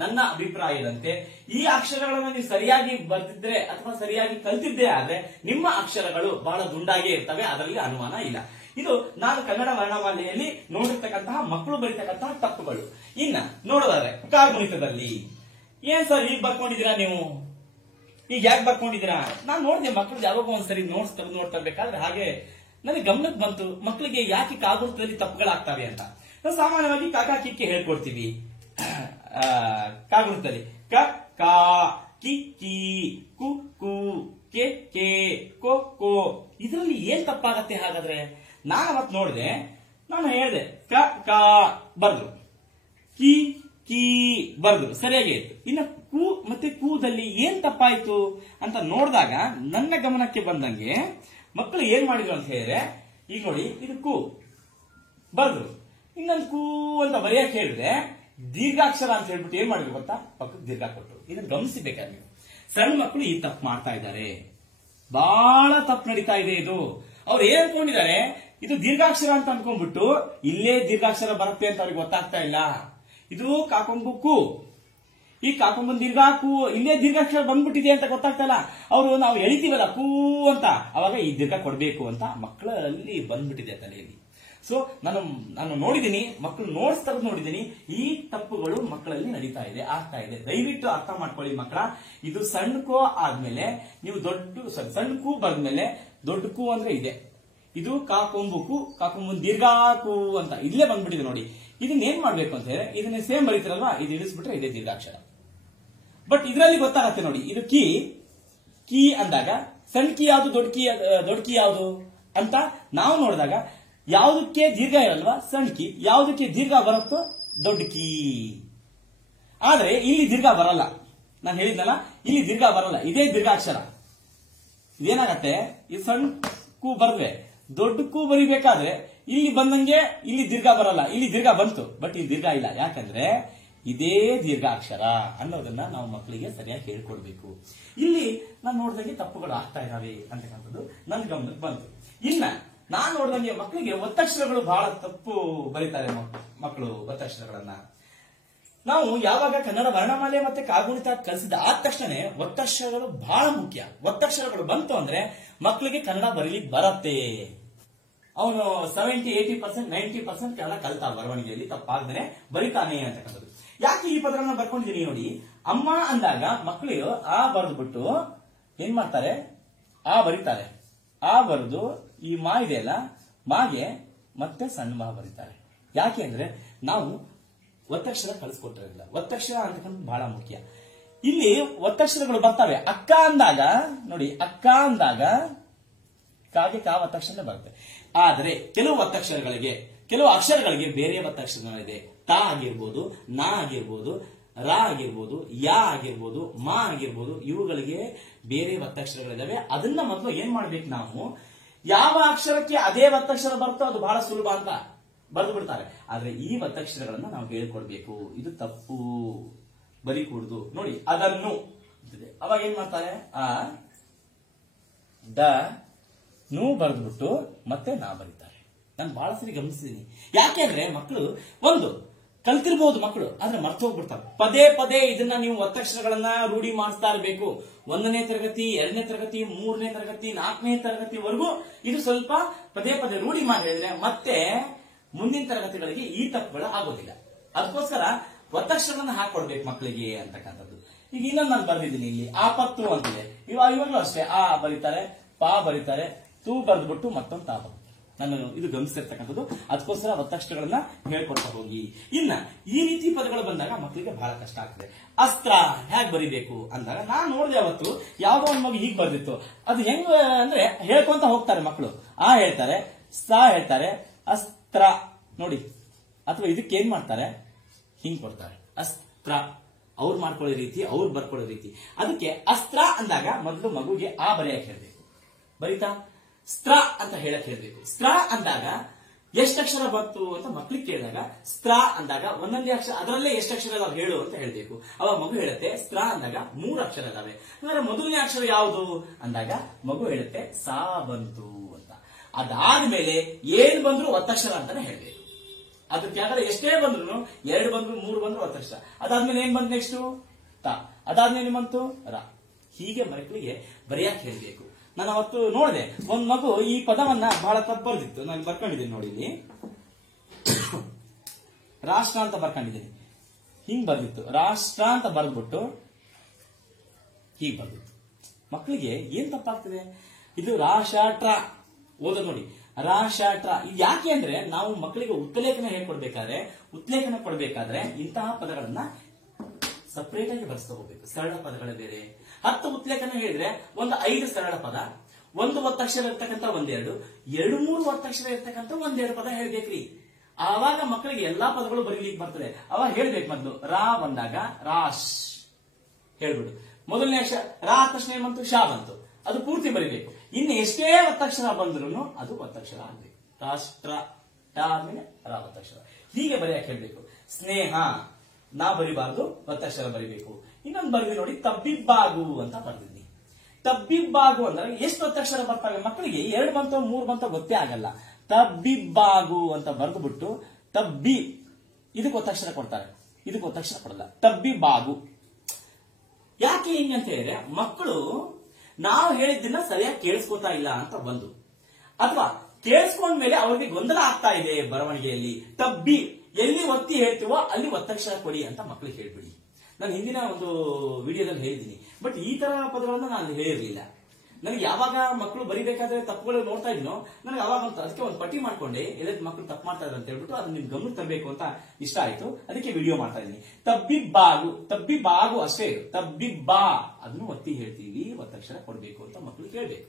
ನನ್ನ ಅಭಿಪ್ರಾಯದಂತೆ ಈ ಅಕ್ಷರಗಳನ್ನು ನೀವು ಸರಿಯಾಗಿ ಬರ್ತಿದ್ರೆ ಅಥವಾ ಸರಿಯಾಗಿ ಕಲ್ತಿದ್ದೇ ಆದ್ರೆ ನಿಮ್ಮ ಅಕ್ಷರಗಳು ಬಹಳ ದುಂಡಾಗೇ ಇರ್ತವೆ, ಅದರಲ್ಲಿ ಅನುಮಾನ ಇಲ್ಲ. ಇದು ನಾನು ಕನ್ನಡ ವರ್ಣಮಾಲೆಯಲ್ಲಿ ನೋಡಿರ್ತಕ್ಕಂತಹ ಮಕ್ಕಳು ಬರೀತಕ್ಕಂತಹ ತಪ್ಪುಗಳು. ಇನ್ನ ನೋಡೋದಾದ್ರೆ ಕಾಗುಣಿತದಲ್ಲಿ ಏನ್ ಸರ್ ಈಗ ಬರ್ಕೊಂಡಿದ್ದೀರಾ ನೀವು, ಈಗ ಯಾಕೆ ಬರ್ಕೊಂಡಿದ್ದೀರಾ? ನಾನು ನೋಡಿದೆ ಮಕ್ಕಳು ಯಾವಾಗ ಒಂದ್ಸರಿ ನೋಟ್ಸ್ ತೆಗೆದು ನೋಡ್ತಾ ಇರ್ಬೇಕಾದ್ರೆ ಹಾಗೆ ನನಗೆ ಗಮನಕ್ಕೆ ಬಂತು, ಮಕ್ಕಳಿಗೆ ಯಾಕೆ ಕಾಗುಣಿತದಲ್ಲಿ ತಪ್ಪುಗಳಾಗ್ತವೆ ಅಂತ. ನಾವು ಸಾಮಾನ್ಯವಾಗಿ ಕಾಕಾ ಕಿಕ್ಕೆ ಹೇಳ್ಕೊಡ್ತೀವಿ ಕಾಗುಣಿತದಲ್ಲಿ. ಕ ಕಾ, ಕಿ ಕಿ, ಕು ಕು, ಕೆ ಕೆ, ಕೋ ಕೋ. ಇದರಲ್ಲಿ ಏನ್ ತಪ್ಪಾಗತ್ತೆ ಹಾಗಾದ್ರೆ? ನಾನು ಅವತ್ತು ನೋಡಿದೆ, ನಾನು ಹೇಳಿದೆ ಕ ಕಾ ಬರ್ದ್ರು, ಕಿ ಕಿ ಬರ್ದ್ರು, ಸರಿಯಾಗಿ ಇತ್ತು. ಇನ್ನು ಕು ಮತ್ತೆ ಕೂದಲ್ಲಿ ಏನ್ ತಪ್ಪಾಯ್ತು ಅಂತ ನೋಡಿದಾಗ ನನ್ನ ಗಮನಕ್ಕೆ ಬಂದಂಗೆ ಮಕ್ಕಳು ಏನ್ ಮಾಡಿದ್ರು ಅಂತ ಹೇಳಿದ್ರೆ, ಈಗ ನೋಡಿ ಇದು ಕು ಬರ್ದ್ರು, ಇನ್ನೊಂದು ಕೂ ಅಂತ ಬರೆಯಕ್ಕೆ ಹೇಳಿದ್ರೆ ದೀರ್ಘಾಕ್ಷರ ಅಂತ ಹೇಳ್ಬಿಟ್ಟು ಏನ್ ಮಾಡಿದ್ರು ಗೊತ್ತಾ, ಪಕ್ಕಕ್ಕೆ ದೀರ್ಘ ಕೊಟ್ಟರು. ಇದನ್ನ ಗಮನಿಸಬೇಕಾದ್ರೆ ನೀವು ಸಣ್ಣ ಮಕ್ಕಳು ಈ ತಪ್ಪು ಮಾಡ್ತಾ ಇದ್ದಾರೆ, ಬಹಳ ತಪ್ಪು ನಡೀತಾ ಇದೆ. ಇದು ಅವ್ರು ಏನ್ ಅನ್ಕೊಂಡಿದ್ದಾರೆ, ಇದು ದೀರ್ಘಾಕ್ಷರ ಅಂತ ಅನ್ಕೊಂಡ್ಬಿಟ್ಟು ಇಲ್ಲೇ ದೀರ್ಘಾಕ್ಷರ ಬರುತ್ತೆ ಅಂತ ಅವ್ರಿಗೆ ಗೊತ್ತಾಗ್ತಾ ಇಲ್ಲ. ಇದು ಕಾಕೊಂಬು ಕು, ಈ ಕಾಕೊಂಬನ್ ದೀರ್ಘ ಕು, ಇಲ್ಲೇ ದೀರ್ಘಾಕ್ಷರ ಬಂದ್ಬಿಟ್ಟಿದೆ ಅಂತ ಗೊತ್ತಾಗ್ತಾ ಇಲ್ಲ. ಅವರು ನಾವು ಎಳಿತೀವಲ್ಲ ಕೂ ಅಂತ, ಅವಾಗ ಈ ದೀರ್ಘ ಕೊಡ್ಬೇಕು ಅಂತ ಮಕ್ಕಳಲ್ಲಿ ಬಂದ್ಬಿಟ್ಟಿದೆ ತಲೆಯಲ್ಲಿ. ಸೊ ನಾನು ನೋಡಿದ್ದೀನಿ, ಮಕ್ಕಳು ನೋಟ್ಸ್ ತೆಗೆದು ನೋಡಿದ್ದೀನಿ, ಈ ತಪ್ಪುಗಳು ಮಕ್ಕಳಲ್ಲಿ ನಡೀತಾ ಇದೆ, ಆಗ್ತಾ ಇದೆ. ದಯವಿಟ್ಟು ಅರ್ಥ ಮಾಡ್ಕೊಳ್ಳಿ ಮಕ್ಕಳ. ಇದು ಸಣ್ಣ ಕೋ ಆದ್ಮೇಲೆ ನೀವು ಸಣ್ಣ ಕೂ ಬಂದ್ಮೇಲೆ ದೊಡ್ಡ ಕೂ ಅಂದ್ರೆ ಇದೆ. ಇದು ಕಾಕೊಂಬು ಕು, ಕಾಕೊಂಬು ದೀರ್ಘ ಕು ಅಂತ ಇಲ್ಲೇ ಬಂದ್ಬಿಟ್ಟಿದೆ ನೋಡಿ. ಇದನ್ನ ಏನ್ ಮಾಡ್ಬೇಕು ಅಂತ ಹೇಳಿದ್ರೆ ಇದನ್ನ ಸೇಮ್ ಬರೀತಿರಲ್ವಾ, ಇದು ಇಳಿಸ್ಬಿಟ್ರೆ ಇದೇ ದೀರ್ಘಾಕ್ಷರ. ಬಟ್ ಇದರಲ್ಲಿ ಗೊತ್ತಾಗತ್ತೆ ನೋಡಿ, ಇದು ಕೀ ಕೀ ಅಂದಾಗ ಸಣ್ಣ ಕೀ ಯಾವುದು, ದೊಡ್ಡ ಕೀ ಯಾವುದು ಅಂತ ನಾವು ನೋಡಿದಾಗ ಯಾವುದಕ್ಕೆ ದೀರ್ಘ ಇರಲ್ವಾ ಸಣ್ಣ ಕೀ, ಯಾವುದಕ್ಕೆ ದೀರ್ಘ ಬರುತ್ತೋ ದೊಡ್ಡ ಕೀ. ಆದ್ರೆ ಇಲ್ಲಿ ದೀರ್ಘ ಬರಲ್ಲ, ನಾನು ಹೇಳಿದ್ನಲ್ಲ ಇಲ್ಲಿ ದೀರ್ಘ ಬರಲ್ಲ, ಇದೇ ದೀರ್ಘಾಕ್ಷರ. ಇದೇನಾಗತ್ತೆ, ಇದು ಸಣ್ಣ ಕೂ ಬರ್ದ್ವೆ ದೊಡ್ಡಕ್ಕೂ ಬರಿಬೇಕಾದ್ರೆ ಇಲ್ಲಿ ಬಂದಂಗೆ ಇಲ್ಲಿ ದೀರ್ಘ ಬರಲ್ಲ, ಇಲ್ಲಿ ದೀರ್ಘ ಬಂತು ಬಟ್ ಇಲ್ಲಿ ದೀರ್ಘ ಇಲ್ಲ. ಯಾಕಂದ್ರೆ ಇದೇ ದೀರ್ಘಾಕ್ಷರ ಅನ್ನೋದನ್ನ ನಾವು ಮಕ್ಕಳಿಗೆ ಸರಿಯಾಗಿ ಹೇಳ್ಕೊಡ್ಬೇಕು. ಇಲ್ಲಿ ನಾನು ನೋಡಿದಂಗೆ ತಪ್ಪುಗಳು ಆಗ್ತಾ ಇದಾವೆ ಅಂತಕ್ಕಂಥದ್ದು ನನ್ನ ಗಮನಕ್ಕೆ ಬಂತು. ಇನ್ನ ನಾನ್ ನೋಡಿದಂಗೆ ಮಕ್ಕಳಿಗೆ ಒತ್ತಕ್ಷರಗಳು ಬಹಳ ತಪ್ಪು ಬರೀತಾರೆ ಮಕ್ಕಳು. ಒತ್ತಕ್ಷರಗಳನ್ನ ನಾವು ಯಾವಾಗ ಕನ್ನಡ ವರ್ಣಮಾಲೆ ಮತ್ತೆ ಕಾಗುಣಿತ ಕಲಿಸಿದ ಆದ ತಕ್ಷಣ ಒತ್ತಕ್ಷರಗಳು ಬಹಳ ಮುಖ್ಯ. ಒತ್ತಕ್ಷರಗಳು ಬಂತು ಅಂದ್ರೆ ಮಕ್ಕಳಿಗೆ ಕನ್ನಡ ಬರೀಲಿಕ್ಕೆ ಬರತ್ತೆ. ಅವನು 70-80% 90% ಕನ್ನಡ ಕಲಿತ ಬರವಣಿಗೆಯಲ್ಲಿ ತಪ್ಪಾಗ್ದೇನೆ ಬರಿತಾನೆ ಅಂತಕ್ಕಂಥದ್ದು. ಯಾಕೆ ಈ ಪದಗಳನ್ನ ಬರ್ಕೊಂಡಿದೀನಿ ನೋಡಿ. ಅಮ್ಮ ಅಂದಾಗ ಮಕ್ಕಳು ಆ ಬರೆದ್ಬಿಟ್ಟು ಏನ್ ಮಾಡ್ತಾರೆ, ಆ ಬರೀತಾರೆ. ಆ ಬರೆದು ಈ ಮಾ ಇದೆಯಲ್ಲ, ಮಾಗೆ ಮತ್ತೆ ಸಣ್ಣ ಮಾ ಬರೀತಾರೆ. ಯಾಕೆ ಅಂದ್ರೆ ನಾವು ಒತ್ತಕ್ಷರ ಕಲಿಸ್ಕೊಟ್ಟಿರಲಿಲ್ಲ. ಒತ್ತಕ್ಷರ ಅಂತಕ್ಕಂಥದ್ದು ಬಹಳ ಮುಖ್ಯ. ಇಲ್ಲಿ ಒತ್ತಕ್ಷರಗಳು ಬರ್ತವೆ. ಅಕ್ಕ ಅಂದಾಗ ನೋಡಿ, ಅಕ್ಕ ಅಂದಾಗ ಕಾಗೆ ಕಾ ಒತ್ತಕ್ಷರ ಬರುತ್ತೆ. ಆದ್ರೆ ಕೆಲವು ಒತ್ತಕ್ಷರಗಳಿಗೆ, ಕೆಲವು ಅಕ್ಷರಗಳಿಗೆ ಬೇರೆ ಒತ್ತಕ್ಷರಗಳಿದೆ. ತಾ ಆಗಿರ್ಬೋದು, ನಾ ಆಗಿರ್ಬೋದು, ರಾ ಆಗಿರ್ಬೋದು, ಯಾ ಆಗಿರ್ಬೋದು, ಮಾ ಆಗಿರ್ಬೋದು, ಇವುಗಳಿಗೆ ಬೇರೆ ಒತ್ತಕ್ಷರಗಳಿದಾವೆ. ಅದನ್ನ ಮೊದಲು ಏನ್ ಮಾಡ್ಬೇಕು ನಾವು, ಯಾವ ಅಕ್ಷರಕ್ಕೆ ಅದೇ ಒತ್ತಕ್ಷರ ಬರುತ್ತೋ ಅದು ಬಹಳ ಸುಲಭ ಅಂತ ಬರೆದು ಬಿಡ್ತಾರೆ. ಆದ್ರೆ ಈ ಒತ್ತಕ್ಷರಗಳನ್ನ ನಾವು ಹೇಳ್ಕೊಡ್ಬೇಕು. ಇದು ತಪ್ಪು, ಬರೀಕೂಡುದು. ನೋಡಿ, ಅದನ್ನು ಅವಾಗ ಏನ್ ಮಾಡ್ತಾರೆ, ಆ ದ ನೂ ಬರೆದ್ಬಿಟ್ಟು ಮತ್ತೆ ನಾ ಬರೀತಾರೆ. ನಾನು ಬಹಳ ಸರಿ ಗಮನಿಸಿದೀನಿ. ಯಾಕೆಂದ್ರೆ ಮಕ್ಕಳು ಒಂದು ಕಲ್ತಿರ್ಬಹುದು ಮಕ್ಕಳು, ಆದ್ರೆ ಮರ್ತು ಹೋಗ್ಬಿಡ್ತಾರೆ. ಪದೇ ಪದೇ ಇದನ್ನ ನೀವು ಒತ್ತಕ್ಷರಗಳನ್ನ ರೂಢಿ ಮಾಡಿಸ್ತಾ ಇರಬೇಕು. 1ನೇ ತರಗತಿ, 2ನೇ ತರಗತಿ, 3ನೇ ತರಗತಿ, 4ನೇ ತರಗತಿವರೆಗೂ ಇದು ಸ್ವಲ್ಪ ಪದೇ ಪದೇ ರೂಢಿ ಮಾಡಿ ಹೇಳಿದ್ರೆ ಮತ್ತೆ ಮುಂದಿನ ತರಗತಿಗಳಿಗೆ ಈ ತಪ್ಪುಗಳು ಆಗೋದಿಲ್ಲ. ಅದಕ್ಕೋಸ್ಕರ ಒತ್ತಕ್ಷರಗಳನ್ನ ಹಾಕೊಡ್ಬೇಕು ಮಕ್ಕಳಿಗೆ ಅಂತಕ್ಕಂಥದ್ದು. ಈಗ ಇನ್ನೊಂದು ನಾನು ಬರ್ದಿದ್ದೀನಿ ಇಲ್ಲಿ, ಆಪತ್ತು ಅಂತಿದೆ. ಇವಾಗಲೂ ಅಷ್ಟೇ ಆ ಬರೀತಾರೆ, ಪಾ ಬರೀತಾರೆ, ತೂ ಬರೆದ್ಬಿಟ್ಟು ಮತ್ತೊಂದು ತಾ ಬರುತ್ತೆ. ನಾನು ಇದು ಗಮನಿಸಿರ್ತಕ್ಕಂಥದ್ದು. ಅದಕ್ಕೋಸ್ಕರ ಒತ್ತಕ್ಷರಗಳನ್ನ ಹೇಳ್ಕೊಡ್ತಾ ಹೋಗಿ. ಇನ್ನ ಈ ರೀತಿ ಪದಗಳು ಬಂದಾಗ ಮಕ್ಕಳಿಗೆ ಬಹಳ ಕಷ್ಟ ಆಗ್ತದೆ. ಅಸ್ತ್ರ ಹೇಗ್ ಬರಿಬೇಕು ಅಂದಾಗ ನಾನು ನೋಡಿದೆ ಅವತ್ತು ಯಾವ್ದೋ ಒಂದು ಮಗು ಹೀಗ್ ಬರ್ದಿತ್ತು. ಅದು ಹೆಂಗ ಅಂದ್ರೆ ಹೇಳ್ಕೊಂತ ಹೋಗ್ತಾರೆ ಮಕ್ಕಳು. ಆ ಹೇಳ್ತಾರೆ, ಸಾ ಹೇಳ್ತಾರೆ, ಅಸ್ತ್ರ ನೋಡಿ. ಅಥವಾ ಇದಕ್ಕೆ ಏನ್ ಮಾಡ್ತಾರೆ, ಹಿಂಗ್ ಕೊಡ್ತಾರೆ, ಅಸ್ತ್ರ. ಅವ್ರು ಮಾಡ್ಕೊಳ್ಳೋ ರೀತಿ, ಅವ್ರು ಬರ್ಕೊಳ್ಳೋ ರೀತಿ. ಅದಕ್ಕೆ ಅಸ್ತ್ರ ಅಂದಾಗ ಮೊದಲು ಮಗುಗೆ ಆ ಬರೆಯಕ್ಕೆ ಹೇಳ್ಬೇಕು. ಬರೀತಾ ಸ್ತ್ರ ಅಂತ ಹೇಳಕ್ ಹೇಳ್ಬೇಕು. ಸ್ತ್ರ ಅಂದಾಗ ಎಷ್ಟಕ್ಷರ ಬಂತು ಅಂತ ಮಕ್ಳಿಗೆ ಕೇಳಿದಾಗ, ಸ್ತ್ರ ಅಂದಾಗ ಒಂದೊಂದೇ ಅಕ್ಷರ, ಅದರಲ್ಲೇ ಎಷ್ಟಕ್ಷರ ಇದಾವೆ ಹೇಳು ಅಂತ ಹೇಳ್ಬೇಕು. ಅವಾಗ ಮಗು ಹೇಳುತ್ತೆ ಸ್ತ್ರ ಅಂದಾಗ 3 ಅಕ್ಷರ ಇದಾವೆ. ಅಂದ್ರೆ ಮೊದಲನೇ ಅಕ್ಷರ ಯಾವುದು ಅಂದಾಗ ಮಗು ಹೇಳುತ್ತೆ ಸಾ ಬಂತು ಅಂತ. ಅದಾದ್ಮೇಲೆ ಏನ್ ಬಂದ್ರು ಒತ್ತಕ್ಷರ ಅಂತಾನೆ ಹೇಳ್ಬೇಕು. ಅದಕ್ಕೆ ಯಾಕಂದ್ರೆ ಎಷ್ಟೇ ಬಂದ್ರು, 2 ಬಂದ್ರು, 3 ಬಂದ್ರು ಒತ್ತಕ್ಷರ. ಅದಾದ್ಮೇಲೆ ಏನ್ ಬಂತು ನೆಕ್ಸ್ಟ್ ತ, ಅದಾದ್ಮೇಲೆ ಏನ್ ಬಂತು ರ. ಹೀಗೆ ಮಕ್ಕಳಿಗೆ ಬರೆಯಕ್ಕೆ ಹೇಳ್ಬೇಕು. ನಾನು ಅವತ್ತು ನೋಡಿದೆ, ಒಂದ್ ಮಗು ಈ ಪದವನ್ನ ಬಹಳ ತಪ್ಪು ಬರ್ದಿತ್ತು. ನಾನು ಬರ್ಕೊಂಡಿದ್ದೀನಿ ನೋಡಿ, ಇಲ್ಲಿ ರಾಷ್ಟ್ರ ಅಂತ ಬರ್ಕೊಂಡಿದ್ದೀನಿ. ಹಿಂಗ್ ಬರ್ದಿತ್ತು, ರಾಷ್ಟ್ರ ಅಂತ ಬರ್ದ್ಬಿಟ್ಟು ಹೀಗ್ ಬರ್ದಿತ್ತು. ಮಕ್ಕಳಿಗೆ ಏನ್ ತಪ್ಪಾಗ್ತದೆ, ಇದು ರಾಷ್ಟ್ರ ಓದೋದು ನೋಡಿ, ರಾಷ್ಟ್ರ. ಇದು ಯಾಕೆ ಅಂದ್ರೆ ನಾವು ಮಕ್ಕಳಿಗೆ ಉತ್ಲೇಖನ ಹೇಳ್ಕೊಡ್ಬೇಕಾದ್ರೆ, ಉತ್ಲೇಖನ ಕೊಡ್ಬೇಕಾದ್ರೆ ಇಂತಹ ಪದಗಳನ್ನ ಸಪರೇಟ್ ಆಗಿ ಬರ್ಸ್ತಾ ಹೋಗ್ಬೇಕು. ಸರಳ ಪದಗಳ ಬೇರೆ. 10 ಉತ್ಲೇಖನ ಹೇಳಿದ್ರೆ ಒಂದು 5 ಸರಳ ಪದ, 1 ಒತ್ತಕ್ಷರ ಇರ್ತಕ್ಕಂಥ 1-2, 2-3 ಒತ್ತಕ್ಷರ ಇರ್ತಕ್ಕಂಥ 1-2 ಪದ ಹೇಳ್ಬೇಕ್ರಿ. ಆವಾಗ ಮಕ್ಕಳಿಗೆ ಎಲ್ಲಾ ಪದಗಳು ಬರೀಲಿಕ್ಕೆ ಬರ್ತದೆ. ಅವಾಗ ಹೇಳ್ಬೇಕು. ಮೊದಲು ರಾ ಬಂದಾಗ ರಾಶ್ ಹೇಳ್ಬಿಡು. ಮೊದಲನೇ ಅಕ್ಷರ ರಾ ತಕ್ಷಣ ಏನ್ ಬಂತು, ಶಾ ಬಂತು, ಅದು ಪೂರ್ತಿ ಬರೀಬೇಕು. ಇನ್ನು ಎಷ್ಟೇ ಒತ್ತಕ್ಷರ ಬಂದ್ರು ಅದು ಒತ್ತಕ್ಷರ ಆಗ್ಬೇಕು. ರಾಷ್ಟ್ರ ಟಾ ಆದ್ಮೇಲೆ ರಾ ಒತ್ತಕ್ಷರ. ಹೀಗೆ ಬರೆಯಕ್ಕೆ ಹೇಳ್ಬೇಕು. ಸ್ನೇಹ ನಾ ಬರಿಬಾರ್ದು, ಒತ್ತಕ್ಷರ ಬರಿಬೇಕು. ಇನ್ನೊಂದು ಬರ್ದಿ ನೋಡಿ, ತಬ್ಬಿಬ್ಬಾಗು ಅಂತ ಬರ್ದಿದ್ನಿ. ತಬ್ಬಿಬ್ಬಾಗು ಅಂದ್ರೆ ಎಷ್ಟು ಒತ್ತಕ್ಷರ ಬರ್ತವೆ ಮಕ್ಕಳಿಗೆ, 2 ಬಂತೋ 3 ಬಂತೋ ಗೊತ್ತೇ ಆಗಲ್ಲ. ತಬ್ಬಿಬ್ಬಾಗು ಅಂತ ಬರೆದು ಬಿಟ್ಟು ತಬ್ಬಿ, ಇದಕ್ಕೆ ಒತ್ತಕ್ಷರ ಕೊಡ್ತಾರೆ, ಇದಕ್ಕೆ ಒತ್ತಕ್ಷರ ಕೊಡಲ್ಲ. ತಬ್ಬಿಬ್ಬಾಗು. ಯಾಕೆ ಹಿಂಗೆ ಅಂತ ಹೇಳಿದ್ರೆ ಮಕ್ಕಳು ನಾವು ಹೇಳಿದ್ದನ್ನ ಸರಿಯಾಗಿ ಕೇಳಿಸ್ಕೊತಾ ಇಲ್ಲ ಅಂತ ಒಂದು, ಅಥವಾ ಕೇಳಿಸ್ಕೊಂಡ್ಮೇಲೆ ಅವ್ರಿಗೆ ಗೊಂದಲ ಆಗ್ತಾ ಇದೆ ಬರವಣಿಗೆಯಲ್ಲಿ. ತಬ್ಬಿ ಎಲ್ಲಿ ಒತ್ತಿ ಹೇಳ್ತೀವೋ ಅಲ್ಲಿ ಒತ್ತಕ್ಷರ ಕೊಡಿ ಅಂತ ಮಕ್ಕಳಿಗೆ ಹೇಳ್ಬಿಡಿ. ನಾನು ಹಿಂದಿನ ಒಂದು ವಿಡಿಯೋದಲ್ಲಿ ಹೇಳಿದ್ದೀನಿ. ಬಟ್ ಈ ತರ ಪದಗಳನ್ನ ನಾನು ಹೇಳಿರ್ಲಿಲ್ಲ. ನನಗೆ ಯಾವಾಗ ಮಕ್ಕಳು ಬರಿಬೇಕಾದ್ರೆ ತಪ್ಪುಗಳು ನೋಡ್ತಾ ಇದ್ನೋ, ನನಗೆ ಅವಾಗ ಅದಕ್ಕೆ ಒಂದು ಪಟ್ಟಿ ಮಾಡ್ಕೊಂಡೆ, ಎಲ್ಲದ ಮಕ್ಕಳು ತಪ್ಪು ಮಾಡ್ತಾ ಇದ್ದಾರೆ ಅಂತ ಹೇಳ್ಬಿಟ್ಟು ಅದನ್ನ ನಿಮ್ ಗಮನ ತರಬೇಕು ಅಂತ ಇಷ್ಟ ಆಯ್ತು. ಅದಕ್ಕೆ ವಿಡಿಯೋ ಮಾಡ್ತಾ ಇದ್ದೀನಿ. ತಬ್ಬಿಬ್ಬಾಗು, ತಬ್ಬಿಬ್ಬಾಗು ಅಷ್ಟೇ ಇದು. ತಬ್ಬಿಬ್ಬಾ ಅದನ್ನು ಒತ್ತಿ ಹೇಳ್ತೀವಿ, ಒತ್ತಕ್ಷರ ಕೊಡ್ಬೇಕು ಅಂತ ಮಕ್ಕಳು ಕೇಳ್ಬೇಕು.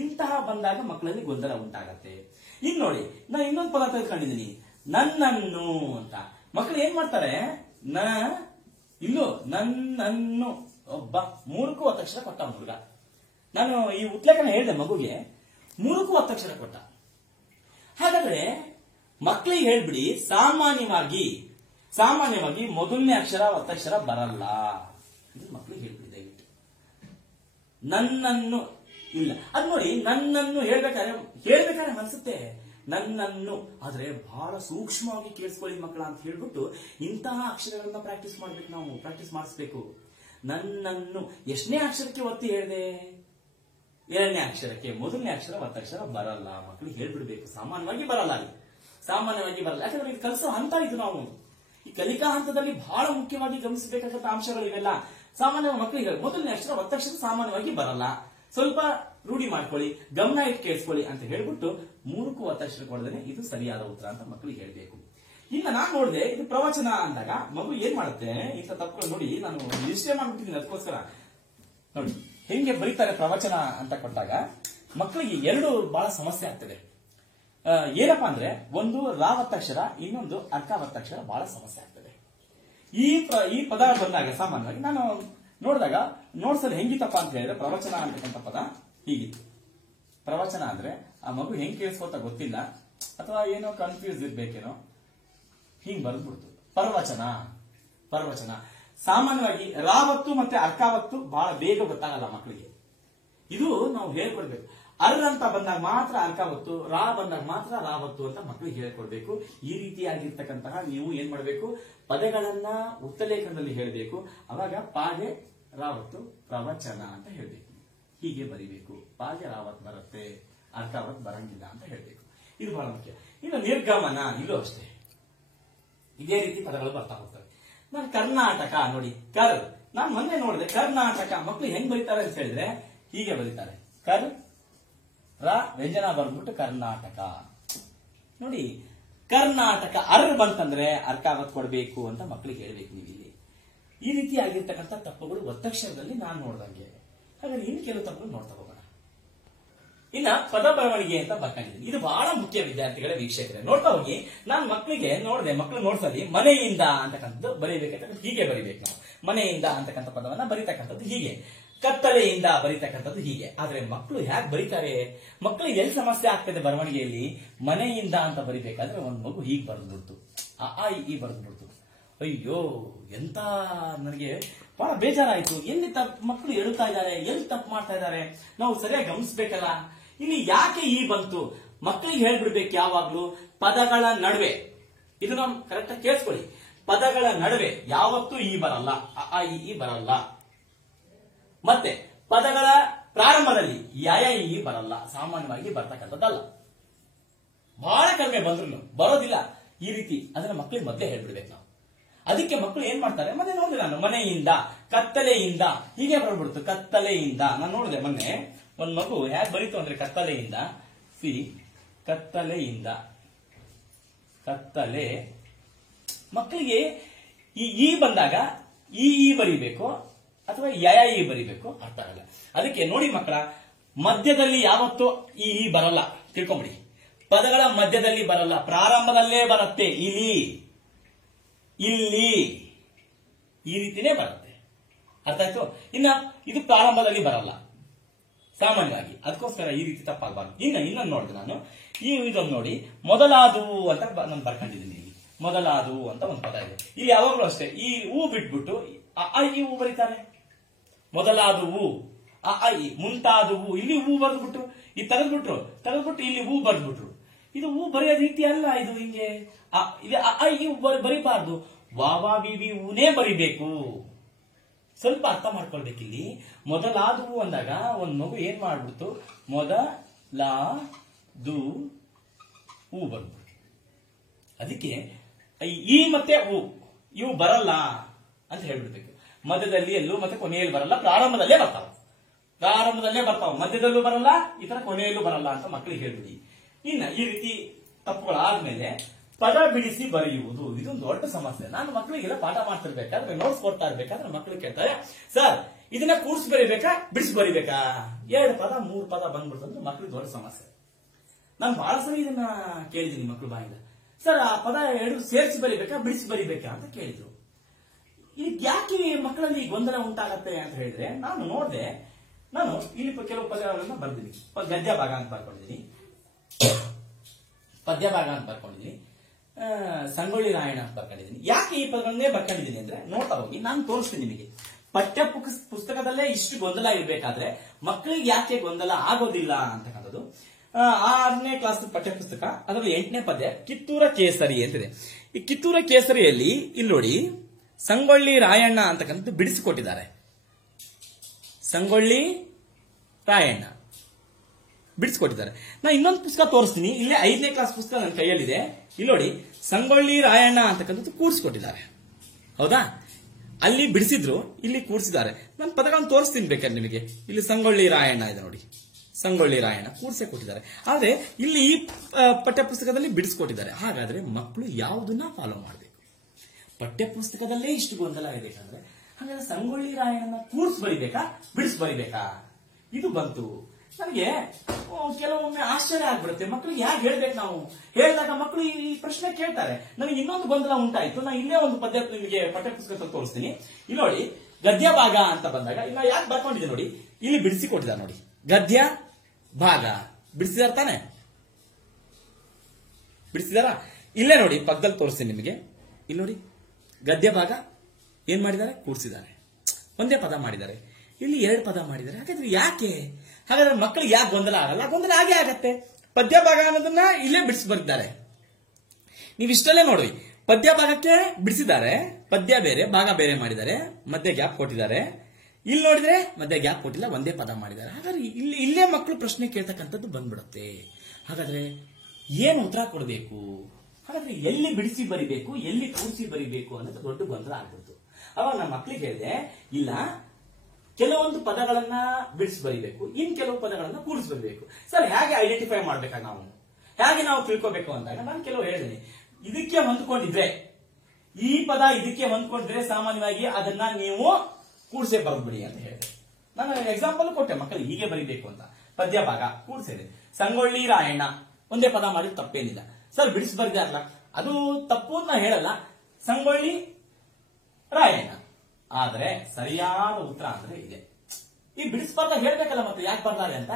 ಇಂತಹ ಬಂದಾಗ ಮಕ್ಕಳಲ್ಲಿ ಗೊಂದಲ ಉಂಟಾಗತ್ತೆ. ಇನ್ ನೋಡಿ, ನಾನು ಇನ್ನೊಂದು ಪದ ತೆಗೆದುಕೊಂಡಿದ್ದೀನಿ, ನನ್ನನ್ನು ಅಂತ. ಮಕ್ಕಳು ಏನ್ ಮಾಡ್ತಾರೆ, ನ ಇಲ್ಲೂ ನನ್ನನ್ನು ಒಬ್ಬ 3ಕ್ಕೂ ಒತ್ತಕ್ಷರ ಕೊಟ್ಟ ಹುಡುಗ. ನಾನು ಈ ಉತ್ಲೇಖನ ಹೇಳಿದೆ ಮಗುಗೆ, 3ಕ್ಕೂ ಒತ್ತಕ್ಷರ ಕೊಟ್ಟ. ಹಾಗಾದ್ರೆ ಮಕ್ಕಳಿಗೆ ಹೇಳ್ಬಿಡಿ, ಸಾಮಾನ್ಯವಾಗಿ ಮೊದಲನೇ ಅಕ್ಷರ ಒತ್ತಕ್ಷರ ಬರಲ್ಲ. ಇದು ಮಕ್ಕಳಿಗೆ ಹೇಳ್ಬಿಡಿ ದಯವಿಟ್ಟು. ನನ್ನನ್ನು ಇಲ್ಲ, ಅದ್ ನೋಡಿ, ನನ್ನನ್ನು ಹೇಳ್ಬೇಕಾದ್ರೆ ಅನ್ಸುತ್ತೆ ನನ್ನನ್ನು, ಆದ್ರೆ ಬಹಳ ಸೂಕ್ಷ್ಮವಾಗಿ ಕೇಳಿಸ್ಕೊಳ್ಳಿ ಮಕ್ಕಳ ಅಂತ ಹೇಳ್ಬಿಟ್ಟು ಇಂತಹ ಅಕ್ಷರಗಳನ್ನ ಪ್ರಾಕ್ಟೀಸ್ ಮಾಡಿಸ್ಬೇಕು. ನನ್ನನ್ನು ಎಷ್ಟನೇ ಅಕ್ಷರಕ್ಕೆ ಒತ್ತಿ ಹೇಳಿದೆ? ಎರಡನೇ ಅಕ್ಷರಕ್ಕೆ. ಮೊದಲನೇ ಅಕ್ಷರ ಒತ್ತಕ್ಷರ ಬರಲ್ಲ. ಮಕ್ಕಳಿಗೆ ಹೇಳ್ಬಿಡ್ಬೇಕು, ಸಾಮಾನ್ಯವಾಗಿ ಬರಲ್ಲ. ಯಾಕಂದ್ರೆ ಇದು ಕಲಿಸೋ ಹಂತ ಇದು. ನಾವು ಈ ಕಲಿಕಾ ಹಂತದಲ್ಲಿ ಬಹಳ ಮುಖ್ಯವಾಗಿ ಗಮನಿಸಬೇಕಾದಂತ ಅಂಶಗಳು ಇವೆಲ್ಲ. ಸಾಮಾನ್ಯವಾಗಿ ಮಕ್ಕಳಿಗೆ ಮೊದಲನೇ ಅಕ್ಷರ ಒತ್ತಕ್ಷರ ಸಾಮಾನ್ಯವಾಗಿ ಬರಲ್ಲ, ಸ್ವಲ್ಪ ರೂಢಿ ಮಾಡ್ಕೊಳ್ಳಿ, ಗಮನ ಇಟ್ಟು ಕೇಳಿಸ್ಕೊಳ್ಳಿ ಅಂತ ಹೇಳ್ಬಿಟ್ಟು 3ಕ್ಕೂ ಒತ್ತಕ್ಷರ ಕೊಡದೇನೆ ಇದು ಸರಿಯಾದ ಉತ್ತರ ಅಂತ ಮಕ್ಕಳಿಗೆ ಹೇಳ್ಬೇಕು. ಇನ್ನ ನಾನು ನೋಡಿದೆ, ಇದು ಪ್ರವಚನ ಅಂದಾಗ ಮಗು ಏನ್ ಮಾಡುತ್ತೆ, ಇಂಥ ತಪ್ಪುಗಳು ನೋಡಿ ನಾನು ನಿಶ್ಚಯ ಮಾಡ್ಬಿಟ್ಟಿದ್ದೀನಿ. ಅದಕ್ಕೋಸ್ಕರ ನೋಡಿ ಹೆಂಗೆ ಬರೀತಾರೆ ಪ್ರವಚನ ಅಂತ ಕೊಟ್ಟಾಗ ಮಕ್ಕಳಿಗೆ 2 ಬಹಳ ಸಮಸ್ಯೆ ಆಗ್ತದೆ. ಏನಪ್ಪಾ ಅಂದ್ರೆ, ಒಂದು ರಾ ಒತ್ತಕ್ಷರ, ಇನ್ನೊಂದು ಅರ್ಕ ಒತ್ತಕ್ಷರ ಬಹಳ ಸಮಸ್ಯೆ ಆಗ್ತದೆ. ಈ ಪದ ಬಂದಾಗ ಸಾಮಾನ್ಯವಾಗಿ ನಾನು ನೋಡಿದಾಗ ನೋಡ್ಸೋದು ಹೆಂಗಿತ್ತಪ್ಪ ಅಂತ ಹೇಳಿದ್ರೆ, ಪ್ರವಚನ ಅಂತಕ್ಕಂಥ ಪದ ಹೀಗಿತ್ತು. ಪ್ರವಚನ ಅಂದ್ರೆ ಆ ಮಗು ಹೆಂಗ್ ಕೇಳಿಸ್ಕೋತ ಗೊತ್ತಿಲ್ಲ, ಅಥವಾ ಏನೋ ಕನ್ಫ್ಯೂಸ್ ಇರ್ಬೇಕೇನೋ, ಹಿಂಗ್ ಬರ್ದ್ಬಿಡ್ತು ಪರ್ವಚನ. ಸಾಮಾನ್ಯವಾಗಿ ರಾವತ್ತು ಮತ್ತೆ ಅರ್ಕಾವತ್ತು ಬಹಳ ಬೇಗ ಗೊತ್ತಾಗಲ್ಲ ಮಕ್ಕಳಿಗೆ. ಇದು ನಾವು ಹೇಳ್ಕೊಡ್ಬೇಕು. ಅರ್ ಅಂತ ಬಂದಾಗ ಮಾತ್ರ ಅರ್ಕಾವತ್ತು, ರಾ ಬಂದಾಗ ಮಾತ್ರ ರಾವತ್ತು ಅಂತ ಮಕ್ಕಳಿಗೆ ಹೇಳ್ಕೊಡ್ಬೇಕು. ಈ ರೀತಿಯಾಗಿರ್ತಕ್ಕಂತಹ ನೀವು ಏನ್ ಮಾಡ್ಬೇಕು, ಪದಗಳನ್ನ ಉತ್ತಲೇಖನದಲ್ಲಿ ಹೇಳ್ಬೇಕು. ಅವಾಗ ಪಾಗೆ ರಾವತ್ತು ಪ್ರವಚನ ಅಂತ ಹೇಳ್ಬೇಕು. ಹೀಗೆ ಬರಿಬೇಕು. ಪಾಗೆ ರಾವತ್ ಬರುತ್ತೆ, ಅರ್ಕಾವತ್ ಬರಂಗಿಲ್ಲ ಅಂತ ಹೇಳ್ಬೇಕು. ಇದು ಬಹಳ ಮುಖ್ಯ. ಇನ್ನು ನಿರ್ಗಮನ, ಇಲ್ಲೂ ಅಷ್ಟೇ ಇದೇ ರೀತಿ ಪದಗಳು ಬರ್ತಾ ಹೋಗ್ತವೆ. ನಾನು ಕರ್ನಾಟಕ ನೋಡಿ, ನಾನು ಮೊನ್ನೆ ನೋಡಿದೆ ಕರ್ನಾಟಕ. ಮಕ್ಕಳು ಹೆಂಗ್ ಬರೀತಾರೆ ಅಂತ ಹೇಳಿದ್ರೆ ಹೀಗೆ ಬರೀತಾರೆ, ವ್ಯಂಜನ ಬರ್ದ್ಬಿಟ್ಟು ಕರ್ನಾಟಕ. ನೋಡಿ, ಕರ್ನಾಟಕ ಅರ್ ಬಂತಂದ್ರೆ ಅರ್ಕಾವತ್ ಕೊಡ್ಬೇಕು ಅಂತ ಮಕ್ಕಳಿಗೆ ಹೇಳ್ಬೇಕು ನೀವು ಇಲ್ಲಿ. ಈ ರೀತಿ ಆಗಿರ್ತಕ್ಕಂಥ ತಪ್ಪುಗಳು ಒತ್ತಕ್ಷರದಲ್ಲಿ ನಾನು ನೋಡ್ದಂಗೆ. ಹಾಗಾದ್ರೆ ಇನ್ನು ಕೆಲವು ತಪ್ಪುಗಳು ನೋಡ್ತಾ ಹೋಗೋಣ. ಇನ್ನ ಪದ ಬರವಣಿಗೆ ಅಂತ ಬರ್ಕೊಂಡಿದ್ದೀನಿ. ಇದು ಬಹಳ ಮುಖ್ಯ ವಿದ್ಯಾರ್ಥಿಗಳ ವೀಕ್ಷಕರೇ, ನೋಡ್ತಾ ಹೋಗಿ. ನಾನು ಮಕ್ಕಳಿಗೆ ನೋಡಿದೆ, ಮಕ್ಕಳು ನೋಡ್ಸಲಿ, ಮನೆಯಿಂದ ಅಂತಕ್ಕಂಥದ್ದು ಬರೀಬೇಕಂತ ಹೀಗೆ ಬರೀಬೇಕು ನಾವು. ಮನೆಯಿಂದ ಅಂತಕ್ಕಂಥ ಪದವನ್ನ ಬರೀತಕ್ಕಂಥದ್ದು ಹೀಗೆ, ಕತ್ತಲೆಯಿಂದ ಬರೀತಕ್ಕಂಥದ್ದು ಹೀಗೆ. ಆದ್ರೆ ಮಕ್ಕಳು ಹೇಗೆ ಬರೀತಾರೆ, ಮಕ್ಕಳಿಗೆ ಎಲ್ಲಿ ಸಮಸ್ಯೆ ಆಗ್ತದೆ ಬರವಣಿಗೆಯಲ್ಲಿ? ಮನೆಯಿಂದ ಅಂತ ಬರಿಬೇಕಾದ್ರೆ ಒಂದ್ ಮಗು ಹೀಗೆ ಬರೆದ್ಬಿಡ್ತು, ಈ ಬರೆದ್ಬಿಡ್ತು. ಅಯ್ಯೋ, ಎಂತ ನನಗೆ ಬಹಳ ಬೇಜಾರಾಯ್ತು. ಎಲ್ಲಿ ಮಕ್ಕಳು ಎಡುತ್ತಾ ಇದ್ದಾರೆ, ಎಲ್ಲಿ ತಪ್ಪು ಮಾಡ್ತಾ ಇದ್ದಾರೆ, ನಾವು ಸರಿಯಾಗಿ ಗಮನಿಸಬೇಕಲ್ಲ. ಇಲ್ಲಿ ಯಾಕೆ ಈ ಬಂತು? ಮಕ್ಕಳಿಗೆ ಹೇಳ್ಬಿಡ್ಬೇಕು ಯಾವಾಗ್ಲೂ ಪದಗಳ ನಡುವೆ. ಇದು ನಾವು ಕರೆಕ್ಟ್ ಆಗಿ ಕೇಳಿಸ್ಕೊಳ್ಳಿ. ಪದಗಳ ನಡುವೆ ಯಾವತ್ತೂ ಈ ಬರಲ್ಲ, ಈ ಬರಲ್ಲ. ಮತ್ತೆ ಪದಗಳ ಪ್ರಾರಂಭದಲ್ಲಿ ಈ ಬರಲ್ಲ, ಸಾಮಾನ್ಯವಾಗಿ ಬರ್ತಕ್ಕಂಥದ್ದಲ್ಲ. ಬಹಳ ಕಡಿಮೆ ಬಂದ್ರು ಬರೋದಿಲ್ಲ. ಈ ರೀತಿ ಅದನ್ನ ಮಕ್ಕಳಿಗೆ ಮೊದಲೇ ಹೇಳ್ಬಿಡ್ಬೇಕು ನಾವು. ಅದಕ್ಕೆ ಮಕ್ಕಳು ಏನ್ ಮಾಡ್ತಾರೆ, ಮತ್ತೆ ನೋಡಿದೆ ನಾನು, ಮನೆಯಿಂದ, ಕತ್ತಲೆಯಿಂದ ಹೀಗೆ ಬರ್ಬಿಡ್ತು. ಕತ್ತಲೆಯಿಂದ ನಾನು ನೋಡಿದೆ ಮೊನ್ನೆ, ಒಂದ್ ಮಗು ಹೇಗೆ ಬರೀತು ಅಂದ್ರೆ ಕತ್ತಲೆಯಿಂದ, ಕತ್ತಲೆ. ಮಕ್ಕಳಿಗೆ ಈ ಬಂದಾಗ ಈ ಬರೀಬೇಕು ಅಥವಾ ಈ ಬರೀಬೇಕು ಅರ್ಥ ಆಗಲ್ಲ. ಅದಕ್ಕೆ ನೋಡಿ ಮಕ್ಕಳ, ಮಧ್ಯದಲ್ಲಿ ಯಾವತ್ತೂ ಈ ಬರಲ್ಲ, ತಿಳ್ಕೊಂಬಿಡಿ. ಪದಗಳ ಮಧ್ಯದಲ್ಲಿ ಬರಲ್ಲ, ಪ್ರಾರಂಭದಲ್ಲೇ ಬರುತ್ತೆ. ಇಲ್ಲಿ ಈ ರೀತಿನೇ ಬರುತ್ತೆ. ಅರ್ಥ ಆಯ್ತು? ಇನ್ನ ಇದು ಪ್ರಾರಂಭದಲ್ಲಿ ಬರಲ್ಲ ಸಾಮಾನ್ಯವಾಗಿ, ಅದಕ್ಕೋಸ್ಕರ ಈ ರೀತಿ ತಪ್ಪಾಗಬಾರ್ದು. ಇನ್ನೊಂದು ನೋಡಿದೆ ನಾನು, ಇದೊಂದು ನೋಡಿ, ಮೊದಲಾದವು ಅಂತ ನಾನು ಬರ್ಕೊಂಡಿದ್ದೀನಿ. ಇಲ್ಲಿ ಮೊದಲಾದವು ಅಂತ ಒಂದು ಪದ ಇದೆ. ಇಲ್ಲಿ ಯಾವಾಗಲೂ ಅಷ್ಟೇ ಈ ಬಿಟ್ಬಿಟ್ಟು ಈ ಬರೀತಾರೆ. ಮೊದಲಾದವು, ಮುಂತಾದವು, ಇಲ್ಲಿ ಬರೆದ್ಬಿಟ್ರು, ಈ ತೆಗೆದ್ಬಿಟ್ರು ಇಲ್ಲಿ ಬರೆದ್ಬಿಟ್ರು. ಇದು ಬರೆಯೋ ರೀತಿ ಅಲ್ಲ. ಇದು ಹಿಂಗೆ ಬರೀಬಾರ್ದು, ಊನೇ ಬರಿಬೇಕು. ಸ್ವಲ್ಪ ಅರ್ಥ ಮಾಡ್ಕೊಳ್ಬೇಕಿಲ್ಲಿ. ಮೊದಲಾದವು ಅಂದಾಗ ಒಂದ್ ಮಗು ಏನ್ ಮಾಡ್ಬಿಡ್ತು, ಮೊದಲಾದು ಬರ್ಬಿಡ್ತು. ಅದಕ್ಕೆ ಈ ಮತ್ತೆ ಇವು ಬರಲ್ಲ ಅಂತ ಹೇಳ್ಬಿಡ್ಬೇಕು. ಮಧ್ಯದಲ್ಲಿ ಎಲ್ಲೂ ಮತ್ತೆ ಕೊನೆಯಲ್ಲಿ ಬರಲ್ಲ, ಪ್ರಾರಂಭದಲ್ಲೇ ಬರ್ತಾವ. ಮಧ್ಯದಲ್ಲೂ ಬರಲ್ಲ, ಈ ತರ ಕೊನೆಯಲ್ಲೂ ಬರಲ್ಲ ಅಂತ ಮಕ್ಕಳಿಗೆ ಹೇಳ್ಬಿಡಿ. ಇನ್ನ ಈ ರೀತಿ ತಪ್ಪುಗಳಾದ್ಮೇಲೆ ಪದ ಬಿಡಿಸಿ ಬರೆಯುವುದು, ಇದೊಂದು ದೊಡ್ಡ ಸಮಸ್ಯೆ. ನಾನು ಮಕ್ಕಳಿಗೆಲ್ಲ ಪಾಠ ಮಾಡ್ತಿರ್ಬೇಕಾದ್ರೆ, ನೋಟ್ಸ್ ಕೊಡ್ತಾ ಇರ್ಬೇಕಾದ್ರೆ ಮಕ್ಕಳು ಕೇಳ್ತಾರೆ, ಸರ್ ಇದನ್ನ ಕೂರ್ಸಿ ಬರೀಬೇಕಾ ಬಿಡಿಸಿ ಬರೀಬೇಕಾ? 2 ಪದ 3 ಪದ ಬಂದ್ಬಿಡ್ತಂದ್ರೆ ಮಕ್ಕಳಿಗೆ ದೊಡ್ಡ ಸಮಸ್ಯೆ. ನಾನು ಬಹಳ ಸರಿ ಇದನ್ನ ಕೇಳಿದ್ದೀನಿ ಮಕ್ಕಳು ಬಾಯಿಂದ. ಸರ್ ಆ ಪದ 2 ಸೇರಿಸಿ ಬರೀಬೇಕಾ ಬಿಡಿಸಿ ಬರೀಬೇಕಾ ಅಂತ ಕೇಳಿದ್ರು. ಇದಕ್ಕೆ ಯಾಕೆ ಮಕ್ಕಳಲ್ಲಿ ಗೊಂದಲ ಉಂಟಾಗತ್ತೆ ಅಂತ ಹೇಳಿದ್ರೆ, ನಾನು ನೋಡಿದೆ, ಇಲ್ಲಿ ಕೆಲವು ಪದಗಳನ್ನ ಬರ್ದಿದ್ದೀನಿ, ಗದ್ಯ ಭಾಗ ಅಂತ ಬರ್ಕೊಂಡಿದ್ದೀನಿ. ಪದ್ಯ ಭಾಗ ಅಂತ ಬರ್ಕೊಂಡಿದ್ದೀನಿ, ಸಂಗೊಳ್ಳಿ ರಾಯಣ್ಣ ಅಂತ ಬರ್ಕೊಂಡಿದ್ದೀನಿ. ಯಾಕೆ ಈ ಪದಗಳನ್ನೇ ಬರ್ಕೊಂಡಿದ್ದೀನಿ ಅಂದ್ರೆ ನೋಡ್ತಾ ಹೋಗಿ, ನಾನು ತೋರಿಸ್ತೀನಿ ನಿಮಗೆ. ಪಠ್ಯ ಪುಸ್ತಕದಲ್ಲೇ ಇಷ್ಟು ಗೊಂದಲ ಇರಬೇಕಾದ್ರೆ ಮಕ್ಕಳಿಗೆ ಯಾಕೆ ಗೊಂದಲ ಆಗೋದಿಲ್ಲ ಅಂತಕ್ಕಂಥದ್ದು. 6ನೇ ಕ್ಲಾಸ್ ಪಠ್ಯ ಪುಸ್ತಕ, ಅದರಲ್ಲಿ 8ನೇ ಪದ್ಯ ಕಿತ್ತೂರ ಕೇಸರಿ ಅಂತಿದೆ. ಈ ಕಿತ್ತೂರ ಕೇಸರಿಯಲ್ಲಿ ಇಲ್ಲಿ ನೋಡಿ ಸಂಗೊಳ್ಳಿ ರಾಯಣ್ಣ ಅಂತಕ್ಕಂಥದ್ದು ಬಿಡಿಸಿಕೊಟ್ಟಿದ್ದಾರೆ. ಸಂಗೊಳ್ಳಿ ರಾಯಣ್ಣ ಬಿಡಿಸಿಕೊಟ್ಟಿದ್ದಾರೆ. ನಾ ಇನ್ನೊಂದು ಪುಸ್ತಕ ತೋರಿಸ್ತೀನಿ. ಇಲ್ಲೇ 5ನೇ ಕ್ಲಾಸ್ ಪುಸ್ತಕ ನನ್ನ ಕೈಯಲ್ಲಿದೆ. ಇಲ್ಲಿ ನೋಡಿ ಸಂಗೊಳ್ಳಿ ರಾಯಣ್ಣ ಅಂತಕ್ಕಂಥದ್ದು ಕೂಡಿಸ್ಕೊಟ್ಟಿದ್ದಾರೆ. ಹೌದಾ? ಅಲ್ಲಿ ಬಿಡಿಸಿದ್ರು, ಇಲ್ಲಿ ಕೂಡಿಸಿದ್ದಾರೆ. ನಾನು ಪದಗಳನ್ನು ತೋರಿಸ್ತೀನಿ ಬೇಕಾದ್ರೆ ನಿಮಗೆ. ಇಲ್ಲಿ ಸಂಗೊಳ್ಳಿ ರಾಯಣ್ಣ ಇದೆ ನೋಡಿ, ಸಂಗೊಳ್ಳಿ ರಾಯಣ್ಣ ಕೂಡಿಸೇ ಕೊಟ್ಟಿದ್ದಾರೆ. ಆದ್ರೆ ಇಲ್ಲಿ ಈ ಪಠ್ಯ ಪುಸ್ತಕದಲ್ಲಿ ಬಿಡಿಸ್ಕೊಟ್ಟಿದ್ದಾರೆ. ಹಾಗಾದ್ರೆ ಮಕ್ಕಳು ಯಾವುದನ್ನ ಫಾಲೋ ಮಾಡಬೇಕು? ಪಠ್ಯ ಪುಸ್ತಕದಲ್ಲೇ ಇಷ್ಟು ಗೊಂದಲ ಇರಬೇಕಂದ್ರೆ ಹಾಗಾದ್ರೆ ಸಂಗೊಳ್ಳಿ ರಾಯಣ್ಣನ ಕೂಡಿಸ್ ಬರಿಬೇಕಾ, ಬಿಡಿಸ್ ಬರಿಬೇಕಾ? ಇದು ಬಂತು ನನಗೆ. ಕೆಲವೊಮ್ಮೆ ಆಶ್ಚರ್ಯ ಆಗ್ಬಿಡುತ್ತೆ, ಮಕ್ಕಳಿಗೆ ಯಾಕೆ ಹೇಳ್ಬೇಕು ನಾವು? ಹೇಳಿದಾಗ ಮಕ್ಕಳು ಈ ಪ್ರಶ್ನೆ ಕೇಳ್ತಾರೆ. ನನಗೆ ಇನ್ನೊಂದು ಗೊಂದಲ ಉಂಟಾಯ್ತು. ನಾನು ಇಲ್ಲೇ ಒಂದು ಪದ್ಯ ನಿಮಗೆ ಪಠ್ಯ ಪುಸ್ತಕದಲ್ಲಿ ತೋರಿಸ್ತೀನಿ. ಇಲ್ಲಿ ನೋಡಿ ಗದ್ಯ ಭಾಗ ಅಂತ ಬಂದಾಗ ಇನ್ನ ಯಾಕೆ ಬರ್ಕೊಂಡಿದೆ ನೋಡಿ, ಇಲ್ಲಿ ಬಿಡಿಸಿಕೊಟ್ಟಿದ್ದಾರೆ ನೋಡಿ. ಗದ್ಯ ಭಾಗ ಬಿಡಿಸಿದಾರ ತಾನೆ? ಬಿಡಿಸಿದಾರ? ಇಲ್ಲೇ ನೋಡಿ ಪಕ್ಕದಲ್ಲಿ ತೋರಿಸ್ತೀನಿ ನಿಮಗೆ. ಇಲ್ಲಿ ನೋಡಿ ಗದ್ಯ ಭಾಗ ಏನ್ ಮಾಡಿದ್ದಾರೆ? ಕೂಡಿಸಿದ್ದಾರೆ. ಒಂದೇ ಪದ ಮಾಡಿದ್ದಾರೆ, ಇಲ್ಲಿ 2 ಪದ ಮಾಡಿದ್ದಾರೆ. ಹಾಗಾದ್ರೆ ಯಾಕೆ? ಹಾಗಾದ್ರೆ ಮಕ್ಕಳಿಗೆ ಯಾಕೆ ಗೊಂದಲ ಆಗಲ್ಲ? ಗೊಂದಲ ಆಗೇ ಆಗತ್ತೆ. ಪದ್ಯ ಭಾಗ ಅನ್ನೋದನ್ನ ಇಲ್ಲೇ ಬಿಡಿಸಿ ಬರೆದಿದ್ದಾರೆ. ನೀವು ಇಷ್ಟಲ್ಲೇ ನೋಡಿ, ಪದ್ಯ ಭಾಗಕ್ಕೆ ಬಿಡಿಸಿದ್ದಾರೆ, ಪದ್ಯ ಬೇರೆ ಭಾಗ ಬೇರೆ ಮಾಡಿದ್ದಾರೆ, ಮಧ್ಯೆ ಗ್ಯಾಪ್ ಕೊಟ್ಟಿದ್ದಾರೆ. ಇಲ್ಲಿ ನೋಡಿದ್ರೆ ಮಧ್ಯೆ ಗ್ಯಾಪ್ ಕೊಟ್ಟಿಲ್ಲ, ಒಂದೇ ಪದ ಮಾಡಿದ್ದಾರೆ. ಹಾಗಾದ್ರೆ ಇಲ್ಲೇ ಮಕ್ಕಳು ಪ್ರಶ್ನೆ ಕೇಳ್ತಕ್ಕಂಥದ್ದು ಬಂದ್ಬಿಡುತ್ತೆ. ಹಾಗಾದ್ರೆ ಏನು ಉತ್ತರ ಕೊಡಬೇಕು? ಹಾಗಾದ್ರೆ ಎಲ್ಲಿ ಬಿಡಿಸಿ ಬರಿಬೇಕು, ಎಲ್ಲಿ ಕೂಡಿಸಿ ಬರಿಬೇಕು ಅನ್ನೋದು ದೊಡ್ಡ ಗೊಂದಲ ಆಗ್ಬಿಡ್ತು. ಅವಾಗ ನಮ್ಮ ಮಕ್ಕಳಿಗೆ ಹೇಳಿದೆ, ಇಲ್ಲ ಕೆಲವೊಂದು ಪದಗಳನ್ನ ಬಿಡಿಸಿ ಬರಿಬೇಕು, ಇನ್ ಕೆಲವು ಪದಗಳನ್ನ ಕೂಡಿಸಿ ಬರಬೇಕು. ಸರ್ ಹೇಗೆ ಐಡೆಂಟಿಫೈ ಮಾಡ್ಬೇಕಾಗ ನಾವು, ಹೇಗೆ ನಾವು ತಿಳ್ಕೋಬೇಕು ಅಂದಾಗ ನಾನು ಕೆಲವು ಹೇಳಿದ್ದೀನಿ. ಇದಕ್ಕೆ ಹೊಂದ್ಕೊಂಡಿದ್ರೆ, ಈ ಪದ ಇದಕ್ಕೆ ಹೊಂದ್ಕೊಂಡಿದ್ರೆ ಸಾಮಾನ್ಯವಾಗಿ ಅದನ್ನ ನೀವು ಕೂಡಿಸೇ ಬರೆದ್ಬಿಡಿ ಅಂತ ಹೇಳಿದೆ. ನಾನು ಎಕ್ಸಾಂಪಲ್ ಕೊಟ್ಟೆ ಮಕ್ಕಳಿಗೆ, ಹೀಗೆ ಬರಿಬೇಕು ಅಂತ. ಪದ್ಯ ಭಾಗ ಕೂಡಿಸಿದೆ, ಸಂಗೊಳ್ಳಿ ರಾಯಣ್ಣ ಒಂದೇ ಪದ ಮಾಡಿದ್ರೆ ತಪ್ಪೇನಿಲ್ಲ. ಸರ್ ಬಿಡಿಸಿ ಬರೆದಾರಲ್ಲ, ಅದು ತಪ್ಪು ಅಂತ ಹೇಳಲ್ಲ, ಸಂಗೊಳ್ಳಿ ರಾಯಣ್ಣ. ಆದ್ರೆ ಸರಿಯಾದ ಉತ್ತರ ಅಂದ್ರೆ ಇದೆ. ಈ ಬಿಡಿಸ್ಬಾರ್ದಾಗ ಹೇಳ್ಬೇಕಲ್ಲ ಮತ್ತೆ ಯಾಕೆ ಬರ್ತಾರೆ ಅಂತ.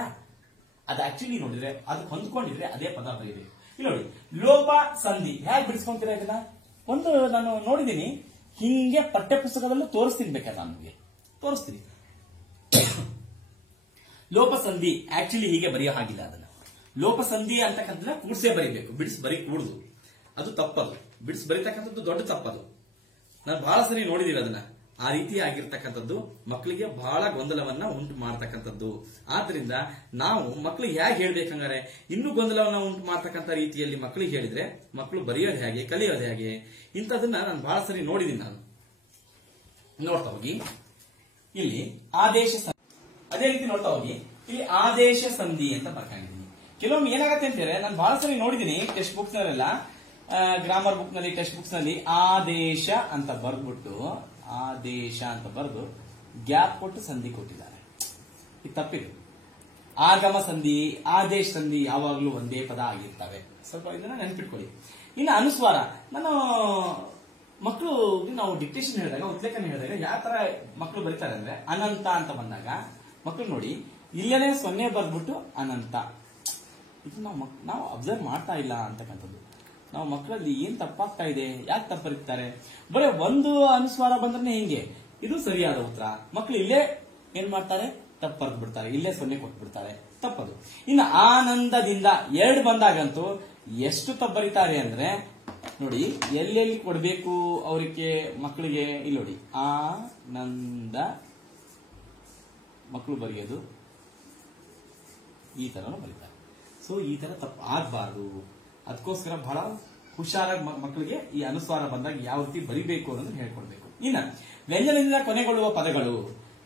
ಅದು ಆಕ್ಚುಲಿ ನೋಡಿದ್ರೆ ಅದಕ್ಕೆ ಹೊಂದ್ಕೊಂಡಿದ್ರೆ ಅದೇ ಪದ ಬರೀಬೇಕು. ಇಲ್ಲಿ ನೋಡಿ ಲೋಪ ಸಂಧಿ ಹೇಗೆ ಬಿಡಿಸ್ಕೊಂತೀರಾ ಇದನ್ನ? ಒಂದು ನಾನು ನೋಡಿದೀನಿ, ಹಿಂಗೆ ಪಠ್ಯ ಪುಸ್ತಕದಲ್ಲೂ ತೋರಿಸ್ತೀನಿ, ಬೇಕಾದ್ರೆ ನಮಗೆ ತೋರಿಸ್ತೀನಿ. ಲೋಪ ಸಂಧಿ ಆಕ್ಚುಲಿ ಹೀಗೆ ಬರೆಯೋ ಹಾಗಿಲ್ಲ. ಅದನ್ನ ಲೋಪ ಸಂಧಿ ಅಂತಕ್ಕಂಥದ್ದನ್ನ ಕೂಡ್ಸೇ ಬರೀಬೇಕು, ಬಿಡಿಸಿ ಬರೀ ಕೂಡುದು. ಅದು ತಪ್ಪದು. ಬಿಡಿಸಿ ಬರೀತಕ್ಕಂಥದ್ದು ದೊಡ್ಡ ತಪ್ಪದು. ನಾನು ಬಹಳ ಸರಿ ನೋಡಿದೀವಿ ಅದನ್ನ. ಆ ರೀತಿ ಆಗಿರ್ತಕ್ಕಂಥದ್ದು ಮಕ್ಕಳಿಗೆ ಬಹಳ ಗೊಂದಲವನ್ನ ಉಂಟು ಮಾಡತಕ್ಕಂಥದ್ದು. ಆದ್ರಿಂದ ನಾವು ಮಕ್ಕಳಿಗೆ ಹೇಗೆ ಹೇಳ್ಬೇಕಂಗಾರೆ, ಇನ್ನೂ ಗೊಂದಲವನ್ನ ಉಂಟು ಮಾಡ್ತಕ್ಕಂಥ ರೀತಿಯಲ್ಲಿ ಮಕ್ಕಳಿಗೆ ಹೇಳಿದ್ರೆ ಮಕ್ಕಳು ಬರೆಯೋದು ಹೇಗೆ, ಕಲಿಯೋದು ಹೇಗೆ, ಇಂಥದನ್ನ ನಾನು ಬಹಳ ಸರಿ ನೋಡಿದೀನಿ. ನಾನು ನೋಡ್ತಾ ಹೋಗಿ ಇಲ್ಲಿ ಆದೇಶ, ಅದೇ ರೀತಿ ನೋಡ್ತಾ ಹೋಗಿ ಇಲ್ಲಿ ಆದೇಶ ಸಂಧಿ ಅಂತ ಬರ್ಕೊಂಡಿದ್ದೀನಿ. ಕೆಲವೊಮ್ಮೆ ಏನಾಗತ್ತೆ ಅಂತಂದ್ರೆ, ನಾನು ಬಹಳ ಸರಿ ನೋಡಿದೀನಿ ಟೆಕ್ಸ್ಟ್ ಬುಕ್ಸ್ ನಲ್ಲೆಲ್ಲ, ಗ್ರಾಮರ್ ಬುಕ್ ನಲ್ಲಿ, ಟೆಕ್ಸ್ಟ್ ಬುಕ್ಸ್ ನಲ್ಲಿ ಆದೇಶ ಅಂತ ಬರ್ದ್ಬಿಟ್ಟು, ಆದೇಶ ಅಂತ ಬರೆದು ಗ್ಯಾಪ್ ಕೊಟ್ಟು ಸಂಧಿ ಕೊಟ್ಟಿದ್ದಾರೆ. ಇದು ತಪ್ಪಿದೆ. ಆಗಮ ಸಂಧಿ, ಆದೇಶ ಸಂಧಿ ಯಾವಾಗಲೂ ಒಂದೇ ಪದ ಆಗಿರ್ತವೆ. ಸ್ವಲ್ಪ ಇದನ್ನ ನೆನಪಿಟ್ಕೊಳ್ಳಿ. ಇನ್ನು ಅನುಸ್ವಾರ, ನಾನು ಮಕ್ಕಳು ನಾವು ಡಿಕ್ಟೇಷನ್ ಹೇಳಿದಾಗ, ಉತ್ಲೇಖನ ಹೇಳಿದಾಗ ಯಾವ ತರ ಮಕ್ಕಳು ಬರೀತಾರೆ ಅಂದ್ರೆ, ಅನಂತ ಅಂತ ಬಂದಾಗ ಮಕ್ಕಳು ನೋಡಿ ಇಲ್ಲೇನೆ 0 ಬರ್ದ್ಬಿಟ್ಟು ಅನಂತ. ಇದು ನಾವು ಅಬ್ಸರ್ವ್ ಮಾಡ್ತಾ ಇಲ್ಲ ಅಂತಕ್ಕಂಥದ್ದು. ನಾವು ಮಕ್ಕಳಲ್ಲಿ ಏನ್ ತಪ್ಪಾಗ್ತಾ ಇದೆ, ಯಾಕೆ ತಪ್ಪು ಬರೀತಾರೆ? ಬರೀ ಒಂದು ಅನುಸ್ವಾರ ಬಂದ್ರೆ ಹಿಂಗೆ, ಇದು ಸರಿಯಾದ ಉತ್ತರ. ಮಕ್ಕಳು ಇಲ್ಲೇ ಏನ್ ಮಾಡ್ತಾರೆ, ತಪ್ಪು ಬರ್ದು ಬಿಡ್ತಾರೆ, ಇಲ್ಲೇ 0 ಕೊಟ್ಬಿಡ್ತಾರೆ, ತಪ್ಪದು. ಇನ್ನು ಆನಂದದಿಂದ 2 ಬಂದಾಗಂತೂ ಎಷ್ಟು ತಪ್ಪು ಬರೀತಾರೆ ಅಂದ್ರೆ ನೋಡಿ, ಎಲ್ಲೆಲ್ಲಿ ಕೊಡ್ಬೇಕು ಅವರಿಗೆ ಮಕ್ಕಳಿಗೆ. ಇಲ್ಲಿ ನೋಡಿ ಆನಂದ ಮಕ್ಕಳು ಬರೆಯೋದು ಈ ತರನು ಬರೀತಾರೆ. ಸೊ ಈ ತರ ತಪ್ಪು ಆಗಬಾರ್ದು. ಅದಕ್ಕೋಸ್ಕರ ಬಹಳ ಹುಷಾರಾಗಿ ಮಕ್ಕಳಿಗೆ ಈ ಅನುಸ್ವಾರ ಬಂದಾಗ ಯಾವ ರೀತಿ ಬರಿಬೇಕು ಅನ್ನೋದನ್ನ ಹೇಳ್ಕೊಡ್ಬೇಕು. ಇನ್ನ ವ್ಯಂಜನದಿಂದ ಕೊನೆಗೊಳ್ಳುವ ಪದಗಳು,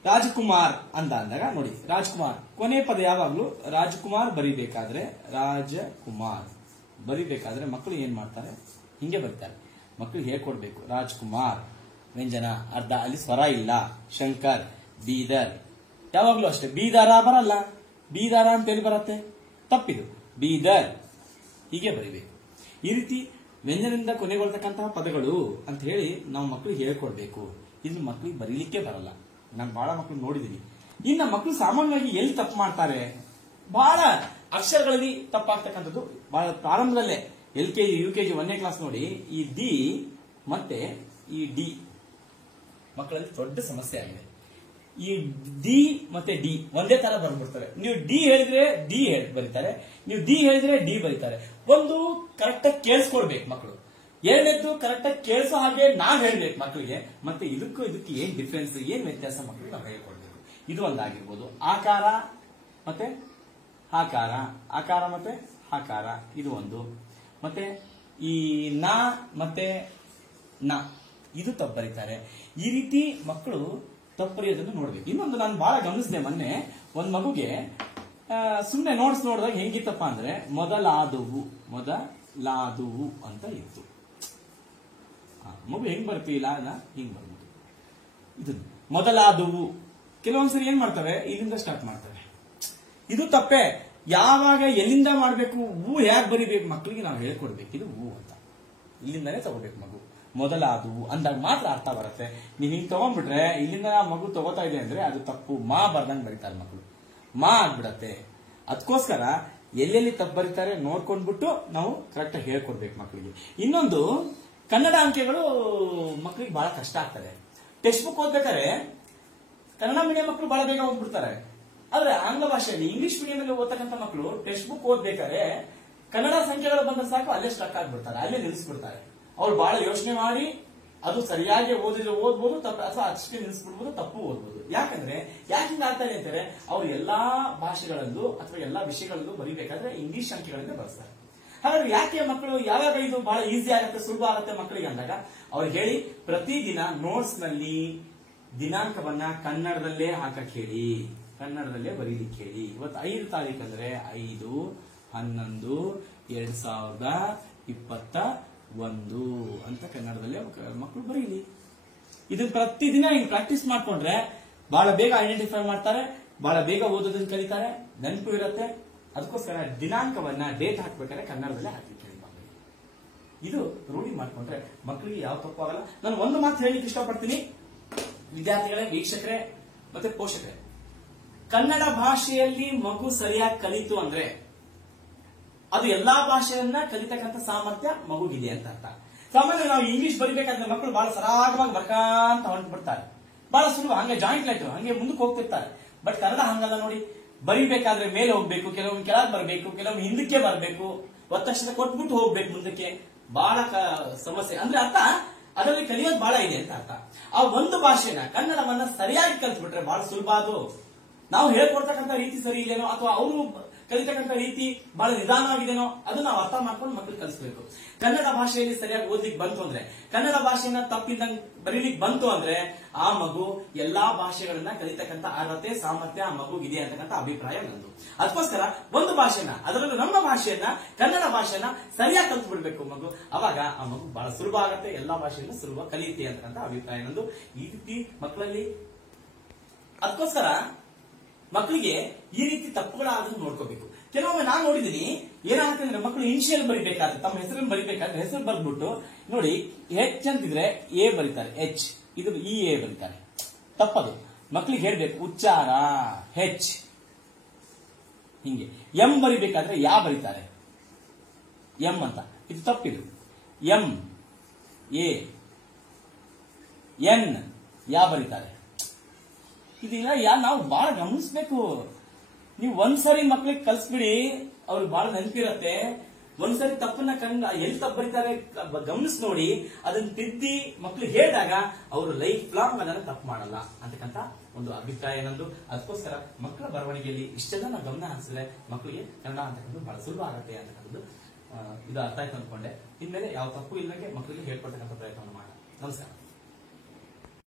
ರಾಜಕುಮಾರ್ ಅಂತ ಅಂದಾಗ ನೋಡಿ, ರಾಜ್ಕುಮಾರ್ ಕೊನೆ ಪದ ಯಾವಾಗ್ಲೂ ರಾಜ್ಕುಮಾರ್ ಬರಿಬೇಕಾದ್ರೆ, ರಾಜಕುಮಾರ್ ಬರಿಬೇಕಾದ್ರೆ ಮಕ್ಕಳು ಏನ್ ಮಾಡ್ತಾರೆ, ಹಿಂಗೆ ಬರೀತಾರೆ. ಮಕ್ಕಳಿಗೆ ಹೇಳ್ಕೊಡ್ಬೇಕು. ರಾಜ್ಕುಮಾರ್ ವ್ಯಂಜನ ಅರ್ಧ, ಅಲ್ಲಿ ಸ್ವರ ಇಲ್ಲ. ಶಂಕರ್, ಬೀದರ್ ಯಾವಾಗ್ಲೂ ಅಷ್ಟೇ, ಬೀದಾರ ಬರಲ್ಲ, ಬೀದಾರ ಅಂತ ಹೇಳಿ ಬರತ್ತೆ, ತಪ್ಪಿದು. ಬೀದರ್ ಹೀಗೆ ಬರಿಬೇಕು. ಈ ರೀತಿ ವ್ಯಂಜನದಿಂದ ಕೊನೆಗೊಳ್ತಕ್ಕಂತಹ ಪದಗಳು ಅಂತ ಹೇಳಿ ನಾವು ಮಕ್ಕಳಿಗೆ ಹೇಳ್ಕೊಡ್ಬೇಕು. ಇದು ಮಕ್ಕಳಿಗೆ ಬರೀಲಿಕ್ಕೆ ಬರಲ್ಲ. ನಾನು ಬಹಳ ಮಕ್ಕಳು ನೋಡಿದೀನಿ. ಇನ್ನು ಮಕ್ಕಳು ಸಾಮಾನ್ಯವಾಗಿ ಎಲ್ಲಿ ತಪ್ಪು ಮಾಡ್ತಾರೆ, ಬಹಳ ಅಕ್ಷರಗಳಲ್ಲಿ ತಪ್ಪಾಗ್ತಕ್ಕಂಥದ್ದು ಬಹಳ ಪ್ರಾರಂಭದಲ್ಲೇ LKG UKG 1ನೇ ಕ್ಲಾಸ್ ನೋಡಿ, ಈ ಡಿ ಮತ್ತೆ ಈ ಡಿ ಮಕ್ಕಳಲ್ಲಿ ದೊಡ್ಡ ಸಮಸ್ಯೆ ಆಗಿದೆ. ಈ ಡಿ ಮತ್ತೆ ಡಿ ಒಂದೇ ತರ ಬಂದ್ಬಿಡ್ತವೆ. ನೀವು ಡಿ ಹೇಳಿದ್ರೆ ಡಿ ಬರೀತಾರೆ, ನೀವು ಡಿ ಹೇಳಿದ್ರೆ ಡಿ ಬರೀತಾರೆ. ಒಂದು ಕರೆಕ್ಟ್ ಆಗಿ ಕೇಳಿಸ್ಕೊಳ್ಬೇಕು ಮಕ್ಕಳು. ಎರಡನೇದ್ದು ಕರೆಕ್ಟ್ ಆಗಿ ಕೇಳಿಸೋ ಹಾಗೆ ನಾವ್ ಹೇಳ್ಬೇಕು ಮಕ್ಕಳಿಗೆ. ಮತ್ತೆ ಇದಕ್ಕೂ ಇದಕ್ಕೆ ಏನ್ ಡಿಫ್ರೆನ್ಸ್, ಏನ್ ವ್ಯತ್ಯಾಸ ಮಕ್ಕಳಿಗೆ ನಾವು ಹೇಳ್ಕೊಡ್ಬೇಕು. ಇದು ಒಂದಾಗಿರ್ಬೋದು. ಆಕಾರ ಮತ್ತೆ ಹಾಕಾರ, ಆಕಾರ ಮತ್ತೆ ಹಾಕಾರ, ಇದು ಒಂದು. ಮತ್ತೆ ಈ ನಾ ಮತ್ತೆ ನ, ಇದು ತಪ್ಪು ಬರೀತಾರೆ. ಈ ರೀತಿ ಮಕ್ಕಳು ತಪ್ಪು ಬರೆಯೋದನ್ನು ನೋಡ್ಬೇಕು. ಇನ್ನೊಂದು ನಾನು ಬಹಳ ಗಮನಿಸಿದೆ, ಮೊನ್ನೆ ಒಂದ್ ಮಗುಗೆ ಸುಮ್ಮನೆ ನೋಟ್ಸ್ ನೋಡಿದಾಗ ಹೆಂಗಿತ್ತಪ್ಪ ಅಂದ್ರೆ ಮೊದಲಾದುವು ಅಂತ ಇತ್ತು. ಮಗು ಹೆಂಗ್ ಬರ್ತೀವಿಲ್ಲ ಹಿಂಗ್ ಬರ್ಬೋದು. ಇದು ಮೊದಲಾದುವು ಕೆಲವೊಂದ್ಸರಿ ಏನ್ ಮಾಡ್ತವೆ, ಇಲ್ಲಿಂದ ಸ್ಟಾರ್ಟ್ ಮಾಡ್ತವೆ. ಇದು ತಪ್ಪೆ. ಯಾವಾಗ ಎಲ್ಲಿಂದ ಮಾಡ್ಬೇಕು, ಹೂ ಹೇಗೆ ಬರಿಬೇಕು ಮಕ್ಕಳಿಗೆ ನಾವು ಹೇಳ್ಕೊಡ್ಬೇಕು. ಇದು ಹೂ ಅಂತ ಇಲ್ಲಿಂದಾನೇ ತಗೋಬೇಕು ಮಗು. ಮೊದಲಾದುವು ಅಂದಾಗ ಮಾತ್ರ ಅರ್ಥ ಬರುತ್ತೆ. ನೀವ್ ಹಿಂಗ್ ತಗೊಂಡ್ಬಿಟ್ರೆ ಇಲ್ಲಿಂದ ಮಗು ತಗೋತಾ ಇದೆ ಅಂದ್ರೆ ಅದು ತಪ್ಪು. ಮಾ ಬರ್ದಂಗ್ ಬರೀತಾರೆ ಮಕ್ಕಳು, ಮಾ ಆಗ್ಬಿಡತ್ತೆ. ಅದಕ್ಕೋಸ್ಕರ ಎಲ್ಲೆಲ್ಲಿ ತಪ್ಪು ಬರೀತಾರೆ ನೋಡ್ಕೊಂಡ್ಬಿಟ್ಟು ನಾವು ಕರೆಕ್ಟ್ ಆಗಿ ಹೇಳ್ಕೊಡ್ಬೇಕು ಮಕ್ಕಳಿಗೆ. ಇನ್ನೊಂದು, ಕನ್ನಡ ಅಂಕೆಗಳು ಮಕ್ಕಳಿಗೆ ಬಹಳ ಕಷ್ಟ ಆಗ್ತದೆ. ಟೆಕ್ಸ್ಟ್ ಬುಕ್ ಓದ್ಬೇಕಾದ್ರೆ ಕನ್ನಡ ಮೀಡಿಯಂ ಮಕ್ಕಳು ಬಹಳ ಬೇಗ ಓದ್ಬಿಡ್ತಾರೆ. ಆದ್ರೆ ಆಂಗ್ಲ ಭಾಷೆಯಲ್ಲಿ ಇಂಗ್ಲಿಷ್ ಮೀಡಿಯಂ ಅಲ್ಲಿ ಓದ್ತಕ್ಕಂಥ ಮಕ್ಕಳು ಟೆಕ್ಸ್ಟ್ ಬುಕ್ ಓದ್ಬೇಕಾದ್ರೆ ಕನ್ನಡ ಸಂಖ್ಯೆಗಳು ಬಂದ ಸಾಕು ಅಲ್ಲೇ ಸ್ಟಕ್ ಆಗ್ಬಿಡ್ತಾರೆ, ಅಲ್ಲೇ ನಿಲ್ಲಿಸ್ಬಿಡ್ತಾರೆ. ಅವ್ರು ಬಹಳ ಯೋಚನೆ ಮಾಡಿ ಅದು ಸರಿಯಾಗಿ ಓದಿದ್ರೆ ಓದ್ಬೋದು, ಅಥವಾ ಅಷ್ಟೇ ನಿಲ್ಲಿಸ್ಬಿಡ್ಬೋದು, ತಪ್ಪು ಓದ್ಬೋದು. ಯಾಕಂದ್ರೆ ಯಾಕಿಂದ ಆಗ್ತಾರೆ ಅಂತಾರೆ, ಅವ್ರು ಎಲ್ಲಾ ಭಾಷೆಗಳಲ್ಲೂ ಅಥವಾ ಎಲ್ಲಾ ವಿಷಯಗಳಲ್ಲೂ ಬರೀಬೇಕಾದ್ರೆ ಇಂಗ್ಲಿಷ್ ಅಂಕೆಗಳಿಂದ ಬಳಸ್ತಾರೆ. ಹಾಗಾದ್ರೆ ಯಾಕೆ ಮಕ್ಕಳು ಯಾವಾಗ ಇದು ಬಹಳ ಈಸಿ ಆಗುತ್ತೆ, ಸುಲಭ ಆಗುತ್ತೆ ಮಕ್ಕಳಿಗೆ ಅಂದಾಗ ಅವ್ರಿಗೆ ಹೇಳಿ, ಪ್ರತಿದಿನ ನೋಟ್ಸ್ ನಲ್ಲಿ ದಿನಾಂಕವನ್ನ ಕನ್ನಡದಲ್ಲೇ ಹಾಕಕ್ ಹೇಳಿ, ಕನ್ನಡದಲ್ಲೇ ಬರೀಲಿಕ್ಕೆ ಹೇಳಿ. ಇವತ್ತು 5 ತಾರೀಕು ಅಂದ್ರೆ 5/11/2021 ಅಂತ ಕನ್ನಡದಲ್ಲೇ ಮಕ್ಕಳು ಬರೀಲಿ. ಇದನ್ನ ಪ್ರತಿದಿನ ಹಿಂಗ್ ಪ್ರಾಕ್ಟೀಸ್ ಮಾಡ್ಕೊಂಡ್ರೆ ಬಹಳ ಬೇಗ ಐಡೆಂಟಿಫೈ ಮಾಡ್ತಾರೆ, ಬಹಳ ಬೇಗ ಓದೋದನ್ನ ಕಲಿತಾರೆ, ನೆನಪು ಇರುತ್ತೆ. ಅದಕ್ಕೋಸ್ಕರ ದಿನಾಂಕವನ್ನ ಡೇಟ್ ಹಾಕ್ಬೇಕಾದ್ರೆ ಕನ್ನಡದಲ್ಲೇ ಹಾಕ್ಲಿಕ್ಕೆ ಹೇಳಿ ಮಕ್ಕಳಿಗೆ. ಇದು ರೂಢಿ ಮಾಡ್ಕೊಂಡ್ರೆ ಮಕ್ಕಳಿಗೆ ಯಾವ ತಪ್ಪು ಆಗಲ್ಲ. ನಾನು ಒಂದು ಮಾತು ಹೇಳಲಿಕ್ಕೆ ಇಷ್ಟಪಡ್ತೀನಿ, ವಿದ್ಯಾರ್ಥಿಗಳೇ, ವೀಕ್ಷಕರೇ ಮತ್ತೆ ಪೋಷಕರೇ. ಕನ್ನಡ ಭಾಷೆಯಲ್ಲಿ ಮಗು ಸರಿಯಾಗಿ ಕಲಿತು ಅಂದ್ರೆ ಅದು ಎಲ್ಲಾ ಭಾಷೆಯನ್ನ ಕಲಿತಕ್ಕಂಥ ಸಾಮರ್ಥ್ಯ ಮಗುಗಿದೆ ಅಂತ ಅರ್ಥ. ಸಾಮಾನ್ಯ ನಾವು ಇಂಗ್ಲಿಷ್ ಬರಿಬೇಕಾದ್ರೆ ಮಕ್ಕಳು ಬಹಳ ಸರಾಗವಾಗಿ ಬರ್ಕಂತ ಹೊಂಟ್ಬಿಡ್ತಾರೆ, ಬಹಳ ಸುಲಭ, ಹಂಗೆ ಜಾಯಿಂಟ್ ಲೈಟರ್ ಹಂಗೆ ಮುಂದಕ್ಕೆ ಹೋಗ್ತಿರ್ತಾರೆ. ಬಟ್ ಕನ್ನಡ ಹಂಗಲ್ಲ ನೋಡಿ. ಬರಿಬೇಕಾದ್ರೆ ಮೇಲೆ ಹೋಗ್ಬೇಕು, ಕೆಲವೊಮ್ಮೆ ಕೆಳಗೆ ಬರಬೇಕು, ಕೆಲವೊಮ್ಮೆ ಹಿಂದಕ್ಕೆ ಬರಬೇಕು, ಒತ್ತಕ್ಷರ ಕೊಟ್ಬಿಟ್ಟು ಹೋಗ್ಬೇಕು ಮುಂದಕ್ಕೆ. ಬಹಳ ಸಮಸ್ಯೆ ಅಂದ್ರೆ ಅರ್ಥ ಅದರಲ್ಲಿ ಕಲಿಯೋದು ಬಹಳ ಇದೆ ಅಂತ ಅರ್ಥ. ಆ ಒಂದು ಭಾಷೆನ ಕನ್ನಡವನ್ನ ಸರಿಯಾಗಿ ಕಲಿಸ್ಬಿಟ್ರೆ ಬಹಳ ಸುಲಭ. ಅದು ನಾವು ಹೇಳ್ಕೊಡ್ತಕ್ಕಂಥ ರೀತಿ ಸರಿ ಇದೆನೋ ಅಥವಾ ಅವರು ಕಲಿತಕ್ಕಂಥ ರೀತಿ ಬಹಳ ನಿಧಾನವಾಗಿದೆನೋ ಅದು ನಾವು ಅರ್ಥ ಮಾಡ್ಕೊಂಡು ಮಕ್ಕಳಿಗೆ ಕಲಿಸಬೇಕು. ಕನ್ನಡ ಭಾಷೆಯಲ್ಲಿ ಸರಿಯಾಗಿ ಓದ್ಲಿಕ್ಕೆ ಬಂತು ಅಂದ್ರೆ, ಕನ್ನಡ ಭಾಷೆಯನ್ನ ತಪ್ಪಿದ್ದಂಗೆ ಬರೀಲಿಕ್ಕೆ ಬಂತು ಅಂದ್ರೆ ಆ ಮಗು ಎಲ್ಲಾ ಭಾಷೆಗಳನ್ನ ಕಲಿತಕ್ಕಂಥ ಅರ್ಹತೆ ಸಾಮರ್ಥ್ಯ ಆ ಮಗುಗಿದೆ ಅಂತಕ್ಕಂಥ ಅಭಿಪ್ರಾಯ ನಂದು. ಅದಕ್ಕೋಸ್ಕರ ಒಂದು ಭಾಷೆನ, ಅದರಲ್ಲೂ ನಮ್ಮ ಭಾಷೆಯನ್ನ, ಕನ್ನಡ ಭಾಷೆನ ಸರಿಯಾಗಿ ಕಲ್ತು ಬಿಡ್ಬೇಕು ಮಗು. ಅವಾಗ ಆ ಮಗು ಬಹಳ ಸುಲಭ ಆಗತ್ತೆ, ಎಲ್ಲಾ ಭಾಷೆಯನ್ನು ಸುಲಭ ಕಲಿಯುತ್ತೆ ಅಂತಕ್ಕಂಥ ಅಭಿಪ್ರಾಯ ನಂದು. ಈ ರೀತಿ ಮಕ್ಕಳಲ್ಲಿ, ಅದಕ್ಕೋಸ್ಕರ ಮಕ್ಕಳಿಗೆ ಈ ರೀತಿ ತಪ್ಪುಗಳಾಗೋದನ್ನ ನೋಡ್ಕೋಬೇಕು. ಕೆಲವೊಮ್ಮೆ ನಾನು ನೋಡಿದೀನಿ, ಏನಾಗುತ್ತೆ ಅಂದ್ರೆ ಮಕ್ಕಳು ಇನಿಷಿಯಲ್ ಬರಿಬೇಕಾದ್ರೆ, ತಮ್ಮ ಹೆಸರನ್ನು ಬರಿಬೇಕಾದ್ರೆ ಹೆಸರು ಬರ್ಬಿಟ್ಟು ನೋಡಿ ಹೆಚ್ ಅಂತಿದ್ರೆ ಎ ಬರೀತಾರೆ, ಎಚ್ ಇದು ಇ ಎ ಬರೀತಾರೆ. ತಪ್ಪದು. ಮಕ್ಕಳಿಗೆ ಹೇಳ್ಬೇಕು ಉಚ್ಚಾರ ಹೆಚ್ ಹಿಂಗೆ. ಎಂ ಬರಿಬೇಕಾದ್ರೆ ಯಾ ಬರೀತಾರೆ, ಎಂ ಅಂತ. ಇದು ತಪ್ಪಿದು. ಎಂ ಎ ಎನ್ ಯಾ ಬರೀತಾರೆ. ಇದೀಗ ನಾವು ಬಹಳ ಗಮನಿಸ್ಬೇಕು. ನೀವು ಒಂದ್ಸರಿ ಮಕ್ಳಿಗೆ ಕಲ್ಸ್ಬಿಡಿ, ಅವ್ರಿಗೆ ಬಹಳ ನೆನಪಿರತ್ತೆ. ಒಂದ್ಸರಿ ತಪ್ಪನ್ನ ಎಲ್ಲಿ ತಪ್ಪು ಬರೀತಾರೆ ಗಮನಿಸಿ ನೋಡಿ, ಅದನ್ನ ತಿದ್ದಿ ಮಕ್ಳಿಗೆ ಹೇಳಿದಾಗ ಅವರು ಲೈಫ್ ಲಾಂಗ್ ಅದನ್ನ ತಪ್ಪು ಮಾಡಲ್ಲ ಅಂತಕ್ಕಂಥ ಒಂದು ಅಭಿಪ್ರಾಯ ನಂದು. ಅದಕ್ಕೋಸ್ಕರ ಮಕ್ಕಳ ಬರವಣಿಗೆಯಲ್ಲಿ ಇಷ್ಟೆಲ್ಲ ನಾವು ಗಮನ ಹರಿಸಿದ್ರೆ ಮಕ್ಕಳಿಗೆ ಕನ್ನಡ ಅಂತಕ್ಕಂಥದ್ದು ಬಹಳ ಸುಲಭ ಆಗುತ್ತೆ ಅಂತಕ್ಕಂಥದ್ದು ಇದು ಅರ್ಥ ಆಯ್ತು ಅಂದ್ಕೊಂಡೆ. ಇನ್ಮೇಲೆ ಯಾವ ತಪ್ಪು ಇಲ್ಲದಂಗೆ ಮಕ್ಕಳಿಗೆ ಹೇಳ್ಕೊಡ್ತಕ್ಕಂಥ ಪ್ರಯತ್ನವನ್ನು ಮಾಡೋಣ. ನಮಸ್ಕಾರ.